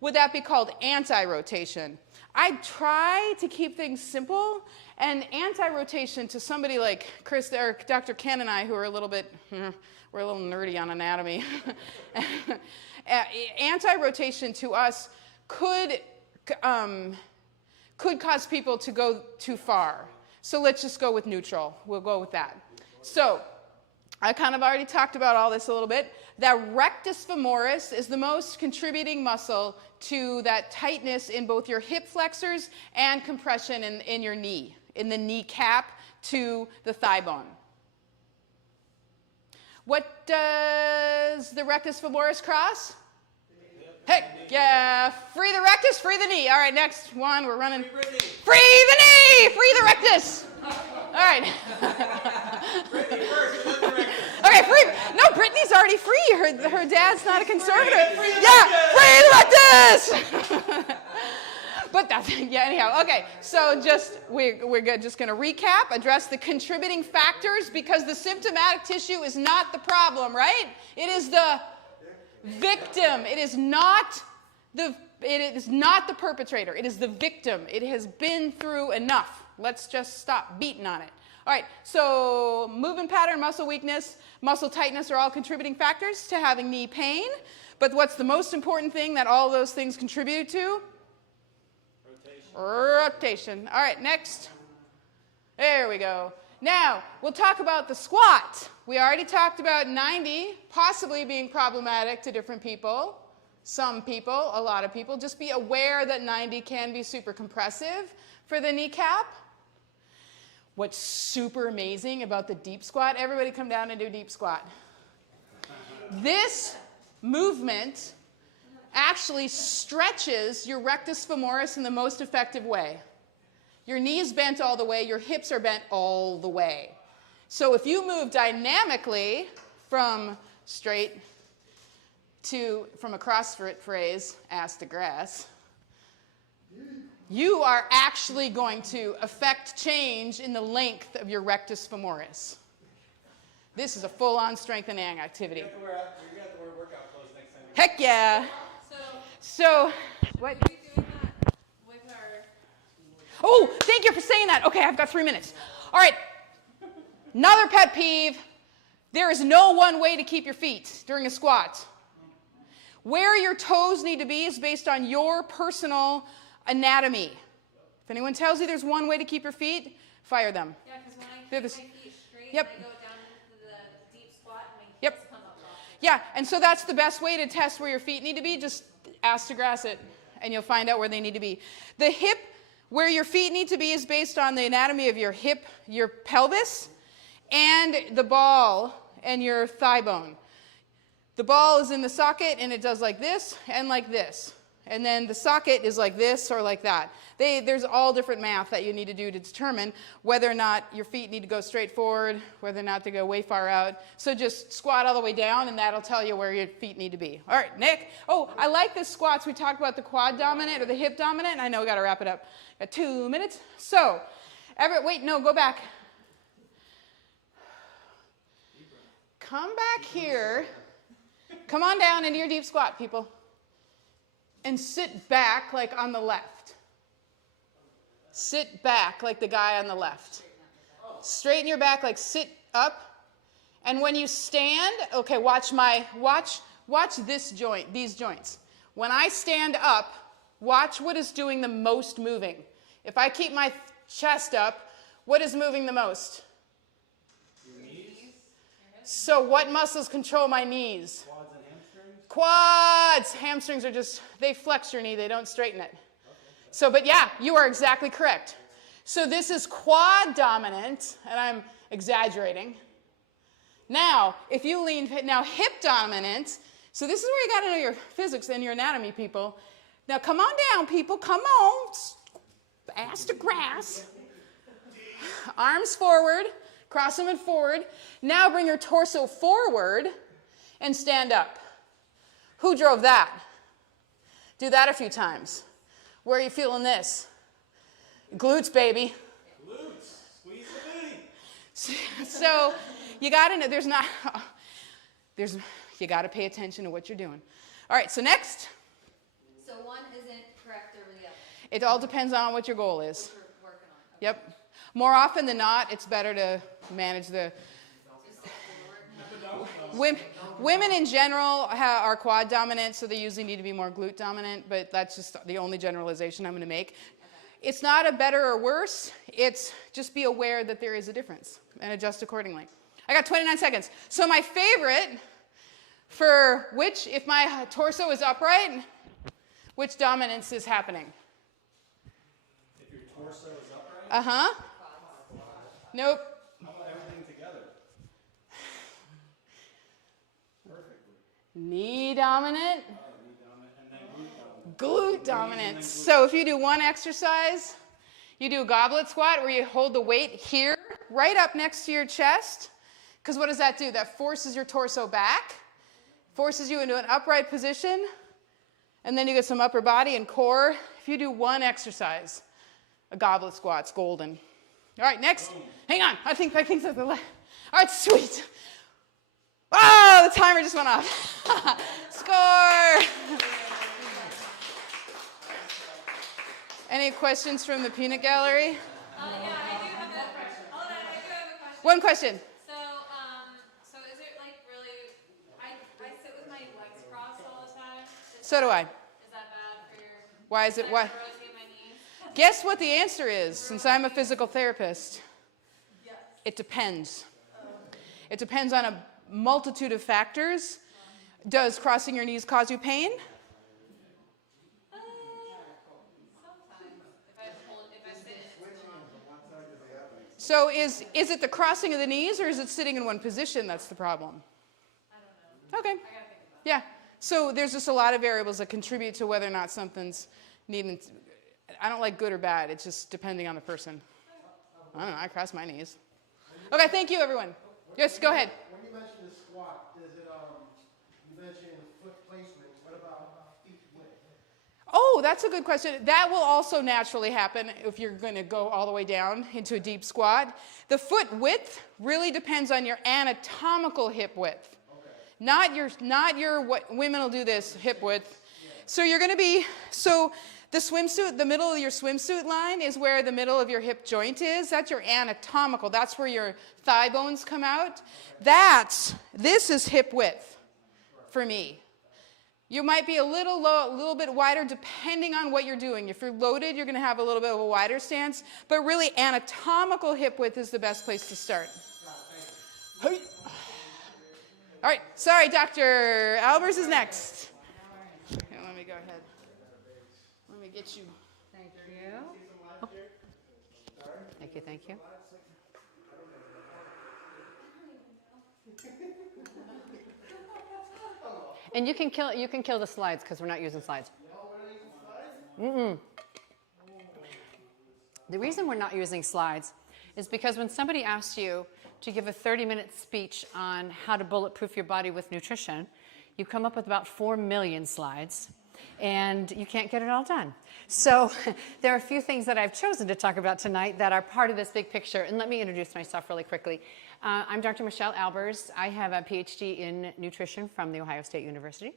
would that be called anti-rotation? I try to keep things simple, and anti-rotation to somebody like Chris or Dr. Ken and I, who are a little bit, we're a little nerdy on anatomy. Anti-rotation to us could cause people to go too far. So let's just go with neutral. We'll go with that. So I kind of already talked about all this a little bit. That rectus femoris is the most contributing muscle to that tightness in both your hip flexors and compression in your knee, in the kneecap to the thigh bone. What does the rectus femoris cross? Heck yeah, free the rectus, free the knee. All right, next one, we're running. Free the knee, free the rectus. All right. Brittany first, and then the rectus. Okay, free. No, Brittany's already free. Her dad's not a conservative. Free the rectus. But that's, yeah, anyhow. Okay, so we're good. Just going to recap, address the contributing factors because the symptomatic tissue is not the problem, right? It is the victim. It is not the perpetrator. It is the victim. It has been through enough. Let's just stop beating on it. All right, so movement pattern, muscle weakness, muscle tightness are all contributing factors to having knee pain. But what's the most important thing that all those things contribute to? Rotation. All right, next. There we go. Now, we'll talk about the squat. We already talked about 90 possibly being problematic to different people. Some people, a lot of people. Just be aware that 90 can be super compressive for the kneecap. What's super amazing about the deep squat, everybody come down and do deep squat. This movement actually stretches your rectus femoris in the most effective way. Your knee is bent all the way, your hips are bent all the way. So if you move dynamically from straight from a CrossFit phrase, ass to grass, you are actually going to affect change in the length of your rectus femoris. This is a full-on strengthening activity. You have to wear workout clothes next time. Heck yeah. So what? We're doing that with our... Oh, thank you for saying that. Okay, I've got 3 minutes. All right. Another pet peeve. There is no one way to keep your feet during a squat. Where your toes need to be is based on your personal anatomy. If anyone tells you there's one way to keep your feet, fire them. Yeah, because when I keep my feet straight, Yep. I go down into the deep squat and my Yep. hips come up. Yeah, and so that's the best way to test where your feet need to be. Just ass to grass it, and you'll find out where they need to be. The hip, where your feet need to be, is based on the anatomy of your hip, your pelvis, and the ball and your thigh bone. The ball is in the socket, and it does like this and like this. And then the socket is like this or like that. There's all different math that you need to do to determine whether or not your feet need to go straight forward, whether or not they go way far out. So just squat all the way down, and that'll tell you where your feet need to be. All right, Nick. Oh, I like the squats. We talked about the quad dominant or the hip dominant. I know we got to wrap it up. Got 2 minutes. So, wait, no, go back. come back here. Come on down into your deep squat, people. And sit back like on the left. Sit back like the guy on the left. Straighten your back, like sit up. And when you stand, okay, watch this joint, these joints. When I stand up, watch what is doing the most moving. If I keep my chest up, what is moving the most? Your knees, So what muscles control my knees? quads and hamstrings. Quads. Hamstrings are just, they flex your knee, they don't straighten it. So, but yeah, you are exactly correct. So this is quad dominant, and I'm exaggerating. Now, if you lean, now hip dominant, so this is where you got to know your physics and your anatomy, people. Now come on down, people, come on. Ass to grass. Arms forward, cross them and forward. Now bring your torso forward and stand up. Who drove that? Do that a few times. Where are you feeling this? Glutes, baby. Glutes, squeeze the booty. So you got to know, you got to pay attention to what you're doing. All right, so next. So one isn't correct over the other. It all depends on what your goal is. What you're working on. Okay. Yep. More often than not, it's better to manage the... Women in general are quad dominant, so they usually need to be more glute dominant, but that's just the only generalization I'm going to make. It's not a better or worse. It's just be aware that there is a difference and adjust accordingly. I got 29 seconds. So my favorite for which, if my torso is upright, which dominance is happening? If your torso is upright, Uh-huh. Nope. how about everything together? Perfectly. Knee dominant, Knee dominant, and then glute dominant. glute dominant. So if you do one exercise, you do a goblet squat where you hold the weight here, right up next to your chest. Because what does that do? That forces your torso back, forces you into an upright position, and then you get some upper body and core. If you do one exercise, a goblet squat's golden. All right, next. Hang on. I think that's the last. All right, sweet. Oh, the timer just went off. Score. Any questions from the peanut gallery? Yeah, I do have a, hold on, I do have a question. One question. So is it like really, I sit with my legs crossed all the time. So do I. Is that bad for your, Why is it? Why? rotate my knees? Guess what the answer is, since I'm a physical therapist? Yes. It depends. It depends on a multitude of factors. Does crossing your knees cause you pain? Sometimes, if I sit in it too long. So is it the crossing of the knees, or is it sitting in one position that's the problem? I don't know. Okay. I gotta think about Yeah. So there's just a lot of variables that contribute to whether or not something's needing. I don't like good or bad. It's just depending on the person. I don't know. I cross my knees. Okay. Thank you, everyone. Yes. Go ahead. When you mention the squat, is it, you mentioned foot placement, what about feet width? Oh, that's a good question. That will also naturally happen if you're going to go all the way down into a deep squat. The foot width really depends on your anatomical hip width. Okay. Not your what women will do this hip width. Yeah. So you're going to be, so the swimsuit, the middle of your swimsuit line is where the middle of your hip joint is. That's your anatomical. That's where your thigh bones come out. This is hip width for me. You might be a little bit wider depending on what you're doing. If you're loaded, you're going to have a little bit of a wider stance. But really, anatomical hip width is the best place to start. Hey. All right. Sorry, Dr. Albers is next. Here, let me go ahead. Let me get you. Thank you. Oh. Thank you, thank you. And you can kill the slides because we're not using slides. Mm-mm. The reason we're not using slides is because when somebody asks you to give a 30-minute speech on how to bulletproof your body with nutrition, you come up with about 4 million slides. and you can't get it all done. So there are a few things that I've chosen to talk about tonight that are part of this big picture. And let me introduce myself really quickly. I'm Dr. Michelle Albers. I have a PhD in nutrition from The Ohio State University.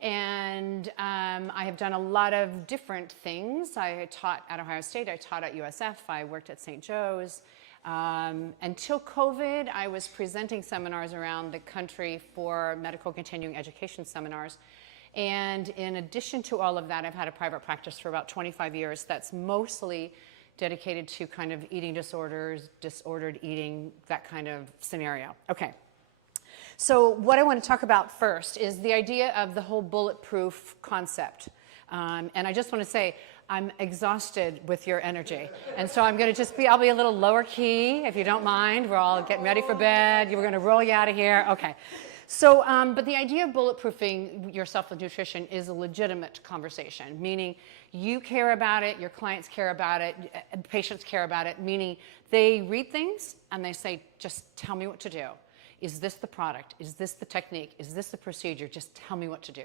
And I have done a lot of different things. I taught at Ohio State. I taught at USF. I worked at St. Joe's. Until COVID, I was presenting seminars around the country for medical continuing education seminars. And in addition to all of that, I've had a private practice for about 25 years that's mostly dedicated to kind of eating disorders, disordered eating, that kind of scenario. Okay. So what I want to talk about first is the idea of the whole bulletproof concept. And I just want to say, I'm exhausted with your energy. And so I'm going to I'll be a little lower key, if you don't mind. We're all getting ready for bed. We're going to roll you out of here. Okay. So, but the idea of bulletproofing yourself with nutrition is a legitimate conversation, meaning you care about it, your clients care about it, patients care about it, meaning they read things and they say, just tell me what to do. Is this the product? Is this the technique? Is this the procedure? Just tell me what to do.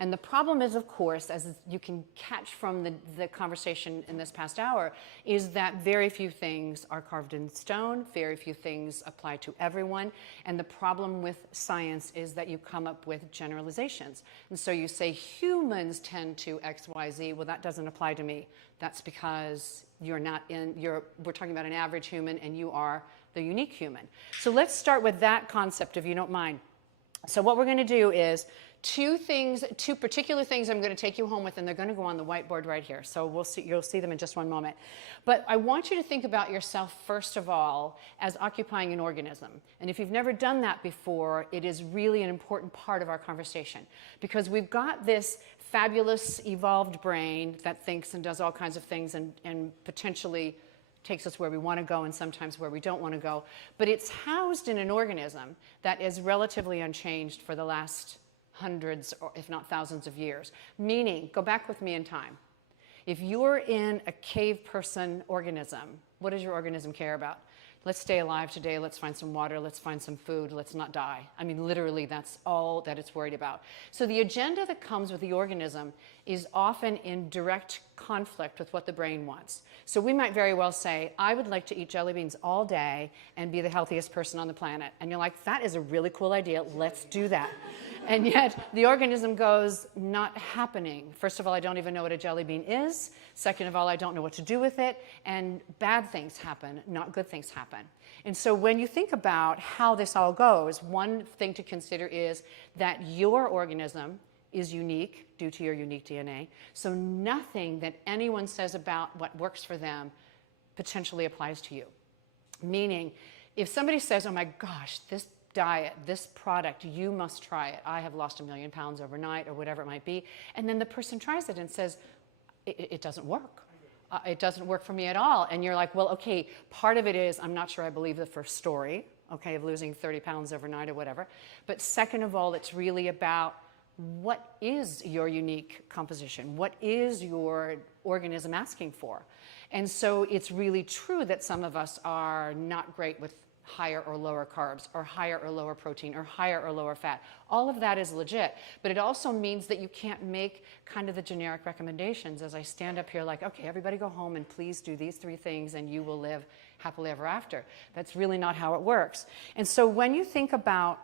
And the problem is, of course, as you can catch from the conversation in this past hour, is that very few things are carved in stone. Very few things apply to everyone. And the problem with science is that you come up with generalizations. And so you say humans tend to X, Y, Z. Well, that doesn't apply to me. That's because we're talking about an average human and you are the unique human. So let's start with that concept, if you don't mind. So what we're going to do is two particular things I'm going to take you home with, and they're going to go on the whiteboard right here. So you'll see them in just one moment. But I want you to think about yourself, first of all, as occupying an organism. And if you've never done that before, it is really an important part of our conversation, because we've got this fabulous evolved brain that thinks and does all kinds of things and potentially takes us where we want to go and sometimes where we don't want to go. But it's housed in an organism that is relatively unchanged for the last hundreds, or if not thousands of years. Meaning, go back with me in time. If you're in a cave person organism, what does your organism care about? Let's stay alive today, let's find some water, let's find some food, let's not die. I mean, literally, that's all that it's worried about. So the agenda that comes with the organism is often in direct conflict with what the brain wants. So we might very well say, I would like to eat jelly beans all day and be the healthiest person on the planet. And you're like, that is a really cool idea, let's do that. And yet the organism goes, not happening. First of all, I don't even know what a jelly bean is. Second of all, I don't know what to do with it. And bad things happen, not good things happen. And so when you think about how this all goes, one thing to consider is that your organism is unique due to your unique DNA. So nothing that anyone says about what works for them potentially applies to you. Meaning, if somebody says, oh my gosh, this diet, this product, you must try it. I have lost 1 million pounds overnight, or whatever it might be. And then the person tries it and says, it doesn't work. It doesn't work for me at all. And you're like, well, okay, part of it is I'm not sure I believe the first story, okay, of losing 30 pounds overnight or whatever. But second of all, it's really about what is your unique composition? What is your organism asking for? And so it's really true that some of us are not great with higher or lower carbs, or higher or lower protein, or higher or lower fat. All of that is legit, but it also means that you can't make kind of the generic recommendations as I stand up here like, okay, everybody go home and please do these 3 things and you will live happily ever after. That's really not how it works. And so when you think about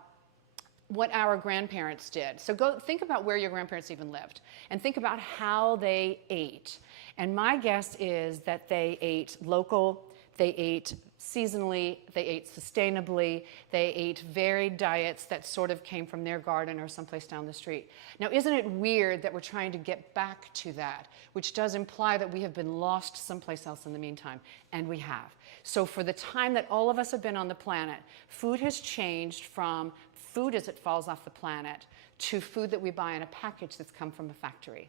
what our grandparents did, so go think about where your grandparents even lived and think about how they ate. And my guess is that they ate local, they ate seasonally, they ate sustainably, they ate varied diets that sort of came from their garden or someplace down the street. Now, isn't it weird that we're trying to get back to that, which does imply that we have been lost someplace else in the meantime, and we have. So for the time that all of us have been on the planet, food has changed from food as it falls off the planet to food that we buy in a package that's come from a factory.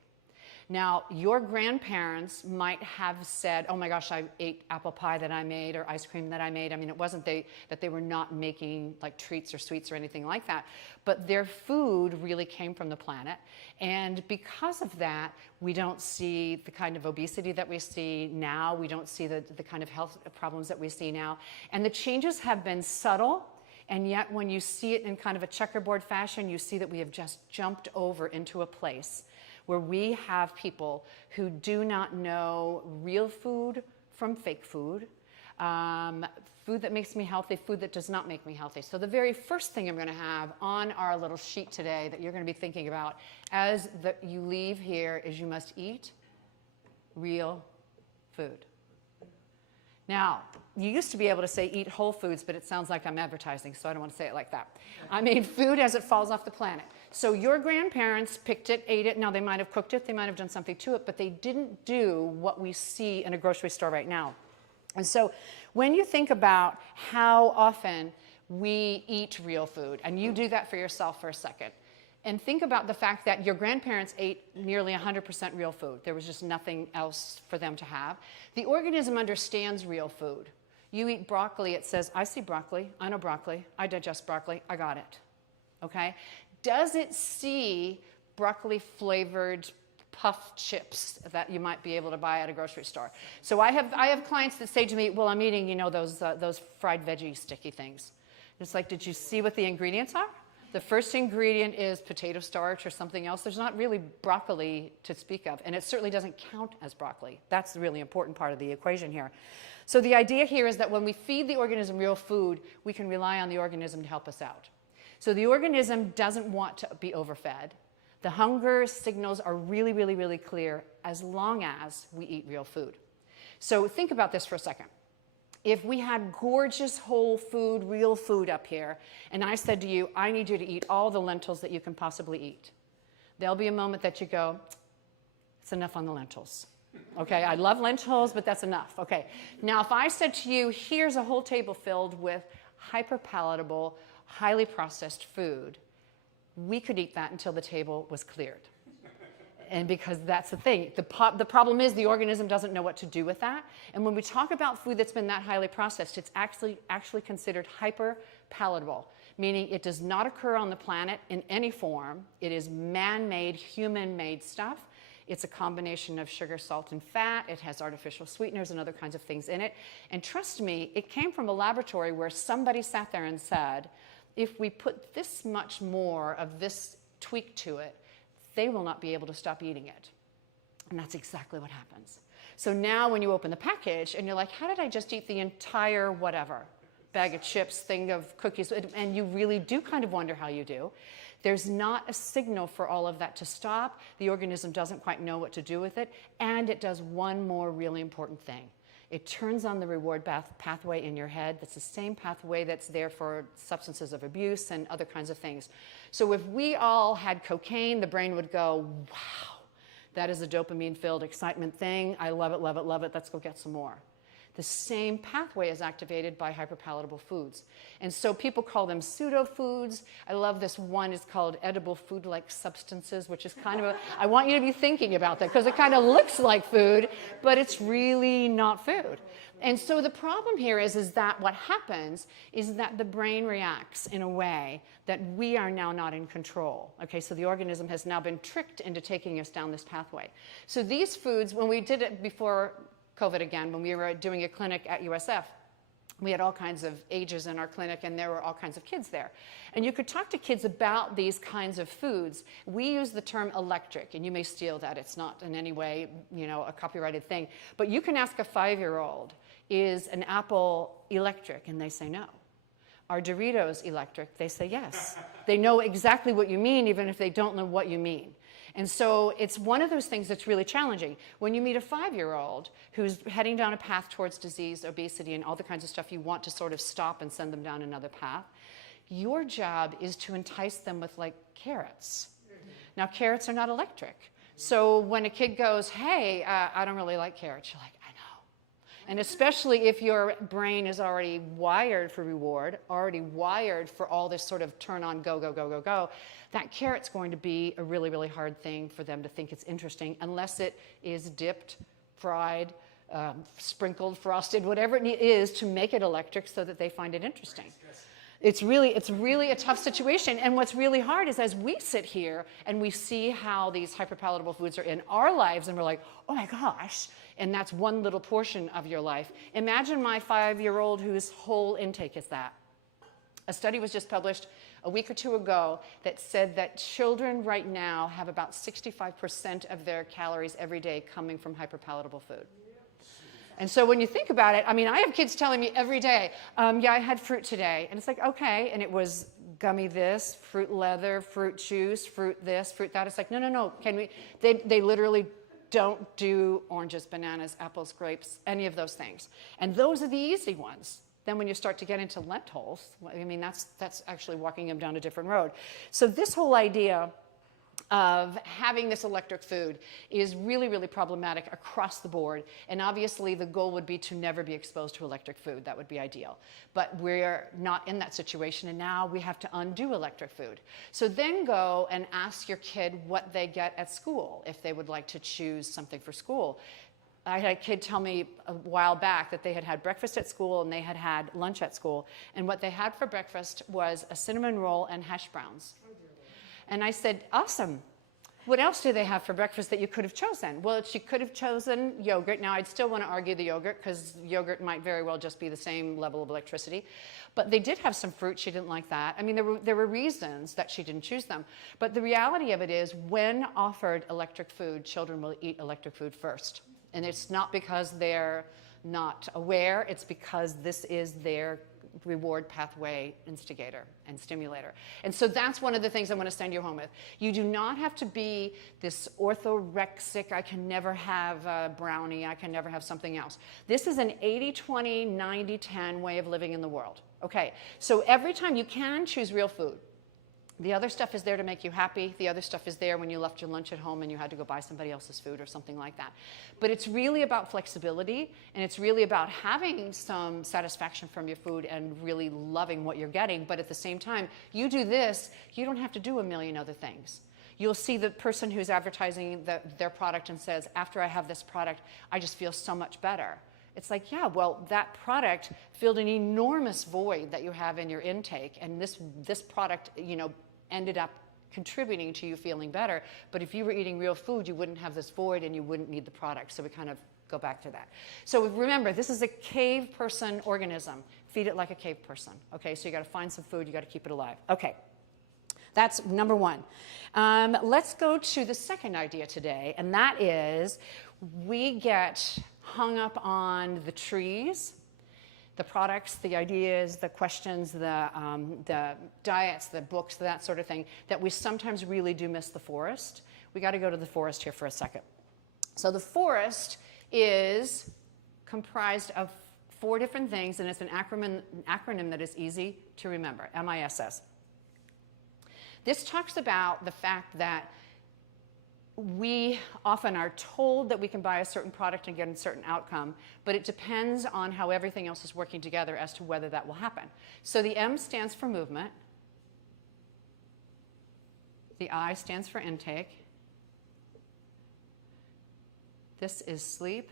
Now, your grandparents might have said, oh my gosh, I ate apple pie that I made or ice cream that I made. I mean, it wasn't that they were not making like treats or sweets or anything like that, but their food really came from the planet. And because of that, we don't see the kind of obesity that we see now. We don't see the kind of health problems that we see now. And the changes have been subtle. And yet when you see it in kind of a checkerboard fashion, you see that we have just jumped over into a place where we have people who do not know real food from fake food, food that makes me healthy, food that does not make me healthy. So the very first thing I'm going to have on our little sheet today that you're going to be thinking about as you leave here is you must eat real food. Now, you used to be able to say eat whole foods, but it sounds like I'm advertising, so I don't want to say it like that. I mean food as it falls off the planet. So your grandparents picked it, ate it. Now, they might have cooked it, they might have done something to it, but they didn't do what we see in a grocery store right now. And so when you think about how often we eat real food, and you do that for yourself for a second, and think about the fact that your grandparents ate nearly 100% real food. There was just nothing else for them to have. The organism understands real food. You eat broccoli, it says, I see broccoli, I know broccoli, I digest broccoli, I got it. Okay? Does it see broccoli flavored puff chips that you might be able to buy at a grocery store? So I have clients that say to me, well, I'm eating, those fried veggie sticky things. It's like, did you see what the ingredients are? The first ingredient is potato starch or something else. There's not really broccoli to speak of, and it certainly doesn't count as broccoli. That's the really important part of the equation here. So the idea here is that when we feed the organism real food, we can rely on the organism to help us out. So the organism doesn't want to be overfed. The hunger signals are really, really, really clear as long as we eat real food. So think about this for a second. If we had gorgeous whole food, real food up here, and I said to you, I need you to eat all the lentils that you can possibly eat, there'll be a moment that you go, it's enough on the lentils. Okay, I love lentils, but that's enough. Okay, now if I said to you, here's a whole table filled with hyperpalatable, highly processed food, we could eat that until the table was cleared. And because that's the thing. The problem is the organism doesn't know what to do with that. And when we talk about food that's been that highly processed, it's actually considered hyperpalatable, meaning it does not occur on the planet in any form. It is man-made, human-made stuff. It's a combination of sugar, salt, and fat. It has artificial sweeteners and other kinds of things in it. And trust me, it came from a laboratory where somebody sat there and said, if we put this much more of this tweak to it, they will not be able to stop eating it. And that's exactly what happens. So now when you open the package and you're like, how did I just eat the entire whatever, bag of chips, thing of cookies, and you really do kind of wonder how you do. There's not a signal for all of that to stop. The organism doesn't quite know what to do with it, and it does one more really important thing. It turns on the reward pathway in your head. That's the same pathway that's there for substances of abuse and other kinds of things. So if we all had cocaine, the brain would go, wow, that is a dopamine-filled excitement thing. I love it, love it, love it. Let's go get some more. The same pathway is activated by hyperpalatable foods. And so people call them pseudo-foods. I love this one. It's called edible food-like substances, which is kind of I want you to be thinking about that because it kind of looks like food, but it's really not food. And so the problem here is that what happens is that the brain reacts in a way that we are now not in control. Okay, so the organism has now been tricked into taking us down this pathway. So these foods, when we did it before COVID again, when we were doing a clinic at USF, we had all kinds of ages in our clinic, and there were all kinds of kids there. And you could talk to kids about these kinds of foods. We use the term electric, and you may steal that. It's not in any way, a copyrighted thing. But you can ask a 5-year-old, is an apple electric? And they say no. Are Doritos electric? They say yes. They know exactly what you mean, even if they don't know what you mean. And so it's one of those things that's really challenging. When you meet a 5-year-old who's heading down a path towards disease, obesity, and all the kinds of stuff you want to sort of stop and send them down another path, your job is to entice them with, like, carrots. Now, carrots are not electric. So when a kid goes, hey, I don't really like carrots, you're like, I know. And especially if your brain is already wired for reward, already wired for all this sort of turn on, go, go, go, go, go, that carrot's going to be a really, really hard thing for them to think it's interesting unless it is dipped, fried, sprinkled, frosted, whatever it is to make it electric so that they find it interesting. It's really a tough situation. And what's really hard is as we sit here and we see how these hyperpalatable foods are in our lives and we're like, oh my gosh, and that's one little portion of your life. Imagine my 5-year-old whose whole intake is that. A study was just published a week or two ago that said that children right now have about 65% of their calories every day coming from hyperpalatable food. And so when you think about it, I mean, I have kids telling me every day, yeah, I had fruit today. And it's like, okay, and it was gummy this, fruit leather, fruit juice, fruit this, fruit that. It's like, no, can we? They literally don't do oranges, bananas, apples, grapes, any of those things. And those are the easy ones. Then when you start to get into lentils, I mean, that's actually walking them down a different road. So this whole idea of having this electric food is really, really problematic across the board. And obviously the goal would be to never be exposed to electric food. That would be ideal. But we're not in that situation, and now we have to undo electric food. So then go and ask your kid what they get at school if they would like to choose something for school. I had a kid tell me a while back that they had had breakfast at school and they had had lunch at school. And what they had for breakfast was a cinnamon roll and hash browns. And I said, awesome. What else do they have for breakfast that you could have chosen? Well, she could have chosen yogurt. Now, I'd still want to argue the yogurt because yogurt might very well just be the same level of electricity. But they did have some fruit. She didn't like that. I mean, there were reasons that she didn't choose them. But the reality of it is when offered electric food, children will eat electric food first. And it's not because they're not aware. It's because this is their reward pathway instigator and stimulator. And so that's one of the things I want to send you home with. You do not have to be this orthorexic, I can never have a brownie, I can never have something else. This is an 80-20, 90-10 way of living in the world. Okay, so every time you can choose real food. The other stuff is there to make you happy. The other stuff is there when you left your lunch at home and you had to go buy somebody else's food or something like that. But it's really about flexibility, and it's really about having some satisfaction from your food and really loving what you're getting. But at the same time, you do this, you don't have to do a million other things. You'll see the person who's advertising their product and says, after I have this product, I just feel so much better. It's like, yeah, well, that product filled an enormous void that you have in your intake, and this product, ended up contributing to you feeling better. But if you were eating real food, you wouldn't have this void and you wouldn't need the product. So we kind of go back to that. So remember, this is a cave person organism. Feed it like a cave person. Okay, so you got to find some food. You got to keep it alive. Okay, that's number one. Let's go to the second idea today, and that is we get hung up on the trees, the products, the ideas, the questions, the diets, the books, that sort of thing, that we sometimes really do miss the forest. We got to go to the forest here for a second. So the forest is comprised of 4 different things, and it's an acronym that is easy to remember, MISS. This talks about the fact that we often are told that we can buy a certain product and get a certain outcome, but it depends on how everything else is working together as to whether that will happen. So the M stands for movement. The I stands for intake. This is sleep,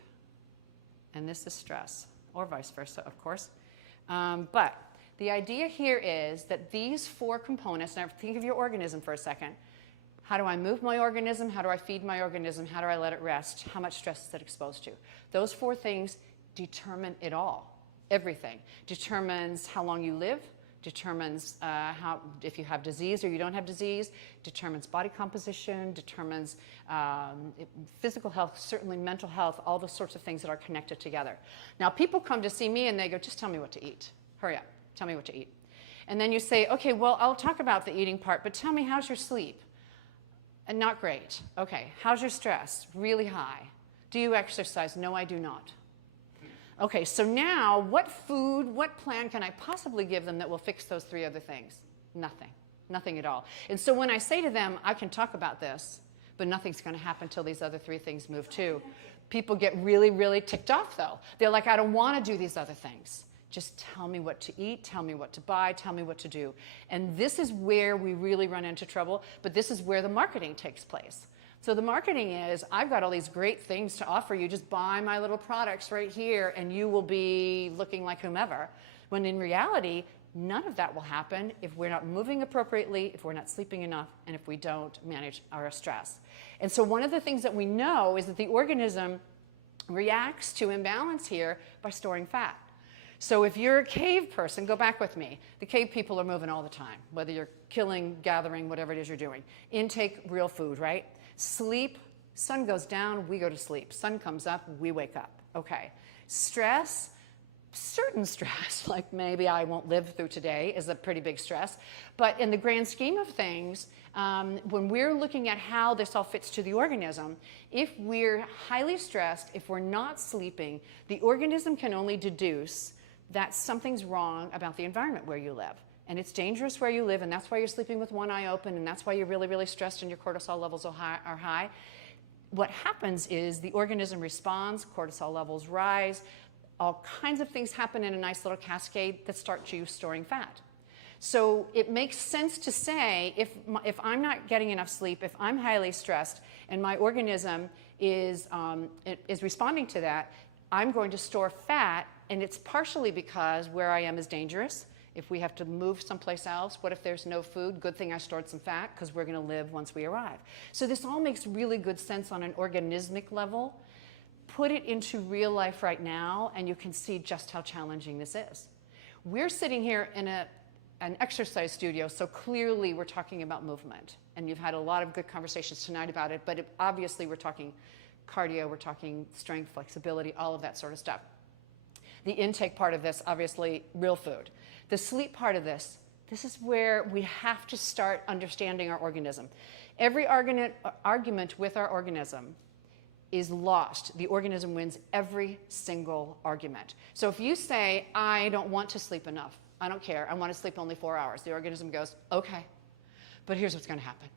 and this is stress, or vice versa, of course. But the idea here is that these 4 components, now think of your organism for a second. How do I move my organism? How do I feed my organism? How do I let it rest? How much stress is it exposed to? Those 4 things determine it all. Everything. Determines how long you live, determines if you have disease or you don't have disease, determines body composition, determines physical health, certainly mental health, all those sorts of things that are connected together. Now, people come to see me and they go, just tell me what to eat. Hurry up, tell me what to eat. And then you say, okay, well, I'll talk about the eating part, but tell me, how's your sleep? And not great. Okay, how's your stress? Really high. Do you exercise? No, I do not. Okay, so now what food, what plan can I possibly give them that will fix those 3 other things? Nothing. Nothing at all. And so when I say to them, I can talk about this, but nothing's going to happen until these other 3 things move too. People get really, really ticked off though. They're like, I don't want to do these other things. Just tell me what to eat, tell me what to buy, tell me what to do. And this is where we really run into trouble, but this is where the marketing takes place. So the marketing is, I've got all these great things to offer you, just buy my little products right here and you will be looking like whomever. When in reality, none of that will happen if we're not moving appropriately, if we're not sleeping enough, and if we don't manage our stress. And so one of the things that we know is that the organism reacts to imbalance here by storing fat. So if you're a cave person, go back with me. The cave people are moving all the time, whether you're killing, gathering, whatever it is you're doing. Intake, real food, right? Sleep, sun goes down, we go to sleep. Sun comes up, we wake up. Okay. Stress, certain stress, like maybe I won't live through today, is a pretty big stress. But in the grand scheme of things, when we're looking at how this all fits to the organism, if we're highly stressed, if we're not sleeping, the organism can only deduce that something's wrong about the environment where you live. And it's dangerous where you live, and that's why you're sleeping with one eye open, and that's why you're really, really stressed and your cortisol levels are high. What happens is the organism responds, cortisol levels rise, all kinds of things happen in a nice little cascade that start you storing fat. So it makes sense to say if I'm not getting enough sleep, if I'm highly stressed, and my organism is responding to that, I'm going to store fat, and it's partially because where I am is dangerous. If we have to move someplace else, what if there's no food? Good thing I stored some fat because we're going to live once we arrive. So this all makes really good sense on an organismic level. Put it into real life right now, and you can see just how challenging this is. We're sitting here in an exercise studio, so clearly we're talking about movement. And you've had a lot of good conversations tonight about it, but obviously we're talking cardio, we're talking strength, flexibility, all of that sort of stuff. The intake part of this, obviously, real food. The sleep part of this is where we have to start understanding our organism. Every argument with our organism is lost. The organism wins every single argument. So if you say, I don't want to sleep enough, I don't care, I want to sleep only 4 hours, the organism goes, okay, but here's what's going to happen.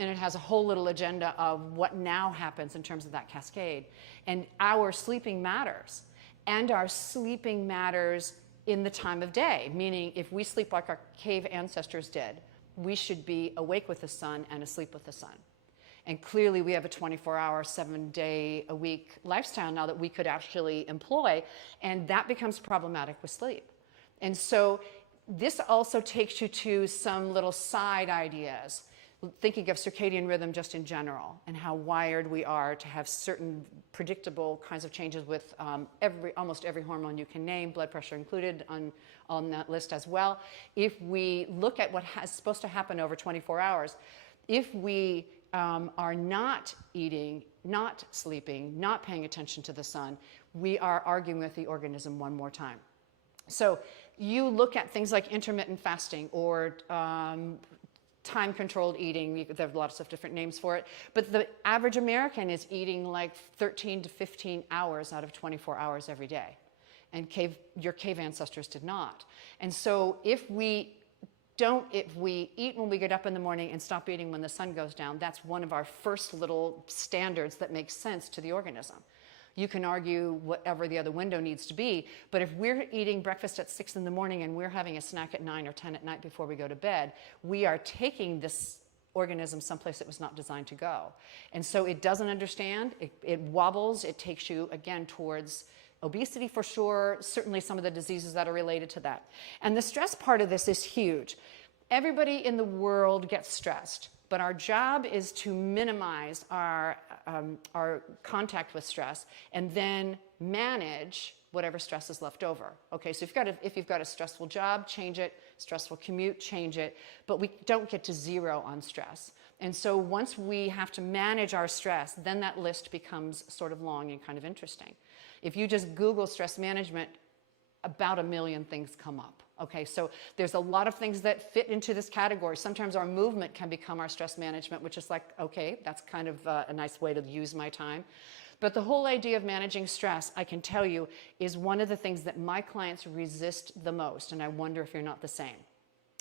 And it has a whole little agenda of what now happens in terms of that cascade. And our sleeping matters. And our sleeping matters in the time of day, meaning if we sleep like our cave ancestors did, we should be awake with the sun and asleep with the sun. And clearly we have a 24-hour, 7-day-a-week lifestyle now that we could actually employ, and that becomes problematic with sleep. And so this also takes you to some little side ideas, thinking of circadian rhythm just in general and how wired we are to have certain predictable kinds of changes with almost every hormone you can name, blood pressure included on that list as well. If we look at what is supposed to happen over 24 hours, if we are not eating, not sleeping, not paying attention to the sun, we are arguing with the organism one more time. So you look at things like intermittent fasting or time-controlled eating. There are lots of different names for it. But the average American is eating like 13 to 15 hours out of 24 hours every day. And your cave ancestors did not. And so if we eat when we get up in the morning and stop eating when the sun goes down, that's one of our first little standards that makes sense to the organism. You can argue whatever the other window needs to be, but if we're eating breakfast at 6 in the morning and we're having a snack at 9 or 10 at night before we go to bed, we are taking this organism someplace it was not designed to go. And so it doesn't understand, it wobbles, it takes you, again, towards obesity for sure, certainly some of the diseases that are related to that. And the stress part of this is huge. Everybody in the world gets stressed, but our job is to minimize our contact with stress and then manage whatever stress is left over. Okay, so if you've got a stressful job, change it, stressful commute, change it, but we don't get to zero on stress. And so once we have to manage our stress, then that list becomes sort of long and kind of interesting. If you just Google stress management, about 1 million things come up. Okay, so there's a lot of things that fit into this category. Sometimes our movement can become our stress management, which is like, okay, that's kind of a nice way to use my time. But the whole idea of managing stress, I can tell you, is one of the things that my clients resist the most, and I wonder if you're not the same.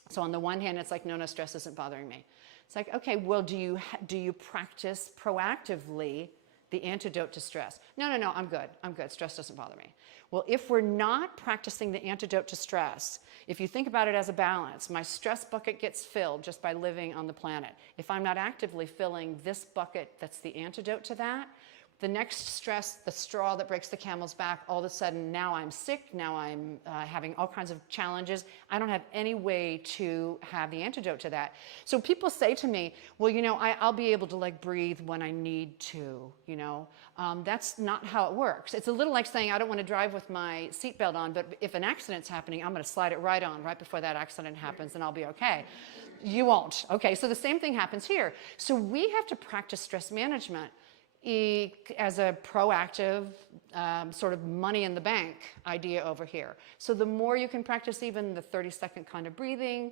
So on the one hand, it's like, no, stress isn't bothering me. It's like, okay, well, do you practice proactively the antidote to stress? No, I'm good, stress doesn't bother me. Well, if we're not practicing the antidote to stress, if you think about it as a balance, my stress bucket gets filled just by living on the planet. If I'm not actively filling this bucket that's the antidote to that, The next stress, the straw that breaks the camel's back, all of a sudden now I'm sick, now I'm having all kinds of challenges. I don't have any way to have the antidote to that. So people say to me, well, you know, I'll be able to like breathe when I need to, you know. That's not how it works. It's a little like saying I don't want to drive with my seatbelt on, but if an accident's happening, I'm going to slide it right on right before that accident happens and I'll be okay. You won't. Okay, so the same thing happens here. So we have to practice stress management as a proactive sort of money in the bank idea over here. So the more you can practice even the 30-second kind of breathing,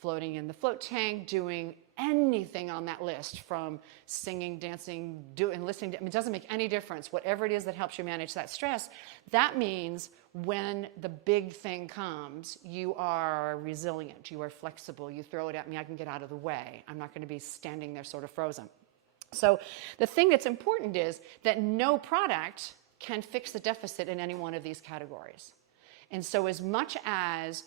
floating in the float tank, doing anything on that list from singing, dancing, listening, it doesn't make any difference. Whatever it is that helps you manage that stress, that means when the big thing comes, you are resilient, you are flexible, you throw it at me, I can get out of the way. I'm not going to be standing there sort of frozen. So the thing that's important is that no product can fix the deficit in any one of these categories. And so as much as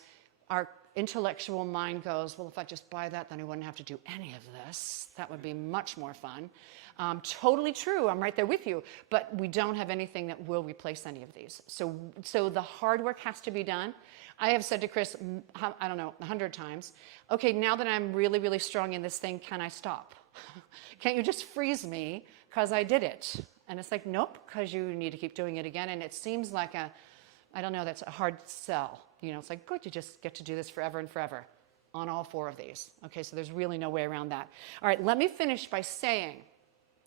our intellectual mind goes, well, if I just buy that, then I wouldn't have to do any of this. That would be much more fun. Totally true. I'm right there with you. But we don't have anything that will replace any of these. So the hard work has to be done. I have said to Chris, I don't know, 100 times, okay, now that I'm really, really strong in this thing, can I stop? Can't you just freeze me because I did it? And it's like, nope, because you need to keep doing it again. And it seems like I don't know, that's a hard sell. You know, it's like, good, you just get to do this forever and forever on all 4 of these. Okay, so there's really no way around that. All right, let me finish by saying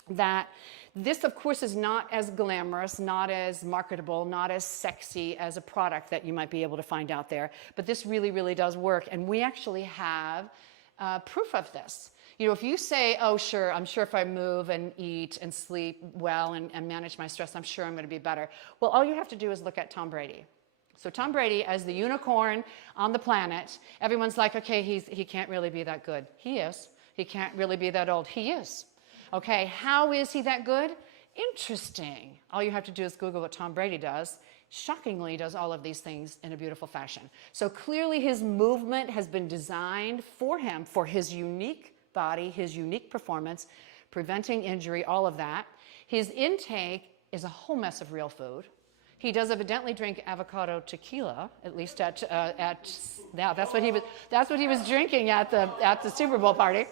that this, of course, is not as glamorous, not as marketable, not as sexy as a product that you might be able to find out there. But this really, really does work. And we actually have proof of this. You know, if you say, oh, sure, I'm sure if I move and eat and sleep well and manage my stress, I'm sure I'm going to be better. Well, all you have to do is look at Tom Brady. So Tom Brady, as the unicorn on the planet, everyone's like, okay, he can't really be that good. He is. He can't really be that old. He is. Okay, how is he that good? Interesting. All you have to do is Google what Tom Brady does. Shockingly, does all of these things in a beautiful fashion. So clearly his movement has been designed for him, for his unique body, his unique performance, preventing injury, all of that. His intake is a whole mess of real food. He does evidently drink avocado tequila, at least that's what he was drinking at the Super Bowl party.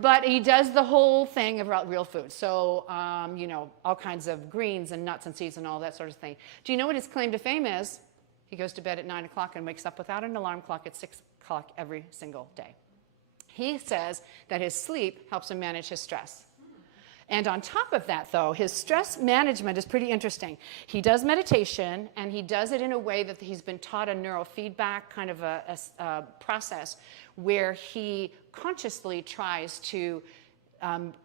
But he does the whole thing about real food. So, you know, all kinds of greens and nuts and seeds and all that sort of thing. Do you know what his claim to fame is? He goes to bed at 9 o'clock and wakes up without an alarm clock at 6 o'clock every single day. He says that his sleep helps him manage his stress. And on top of that, though, his stress management is pretty interesting. He does meditation, and he does it in a way that he's been taught a neurofeedback kind of a process where he consciously tries to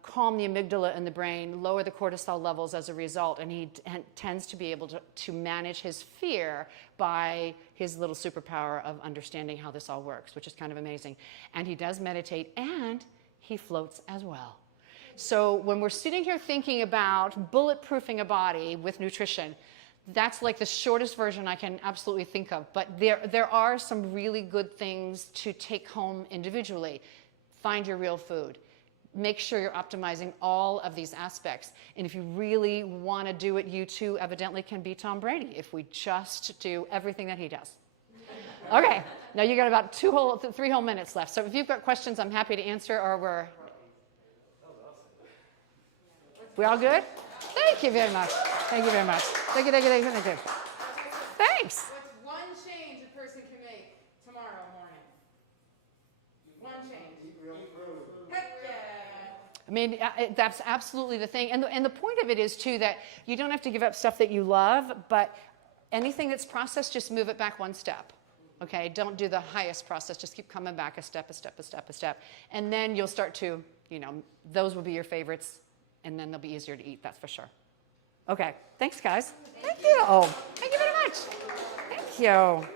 calm the amygdala in the brain, lower the cortisol levels as a result, and he tends to be able to manage his fear by his little superpower of understanding how this all works, which is kind of amazing. And he does meditate, and he floats as well. So when we're sitting here thinking about bulletproofing a body with nutrition, that's like the shortest version I can absolutely think of. But there are some really good things to take home individually. Find your real food. Make sure you're optimizing all of these aspects. And if you really want to do it, you too evidently can be Tom Brady if we just do everything that he does. Okay, now you got about 3 whole minutes left. So if you've got questions, I'm happy to answer, or we all good? Thank you very much. Thank you very much. Thank you, thank you, thank you, thank you. Thanks. What's one change a person can make tomorrow morning? One change. Heck yeah. I mean, that's absolutely the thing. And the point of it is, too, that you don't have to give up stuff that you love, but anything that's processed, just move it back one step. Okay? Don't do the highest process. Just keep coming back a step, a step, a step, a step. And then you'll start to, you know, those will be your favorites, and then they'll be easier to eat, that's for sure. Okay. Thanks, guys. Thank you. Thank you very much. Thank you.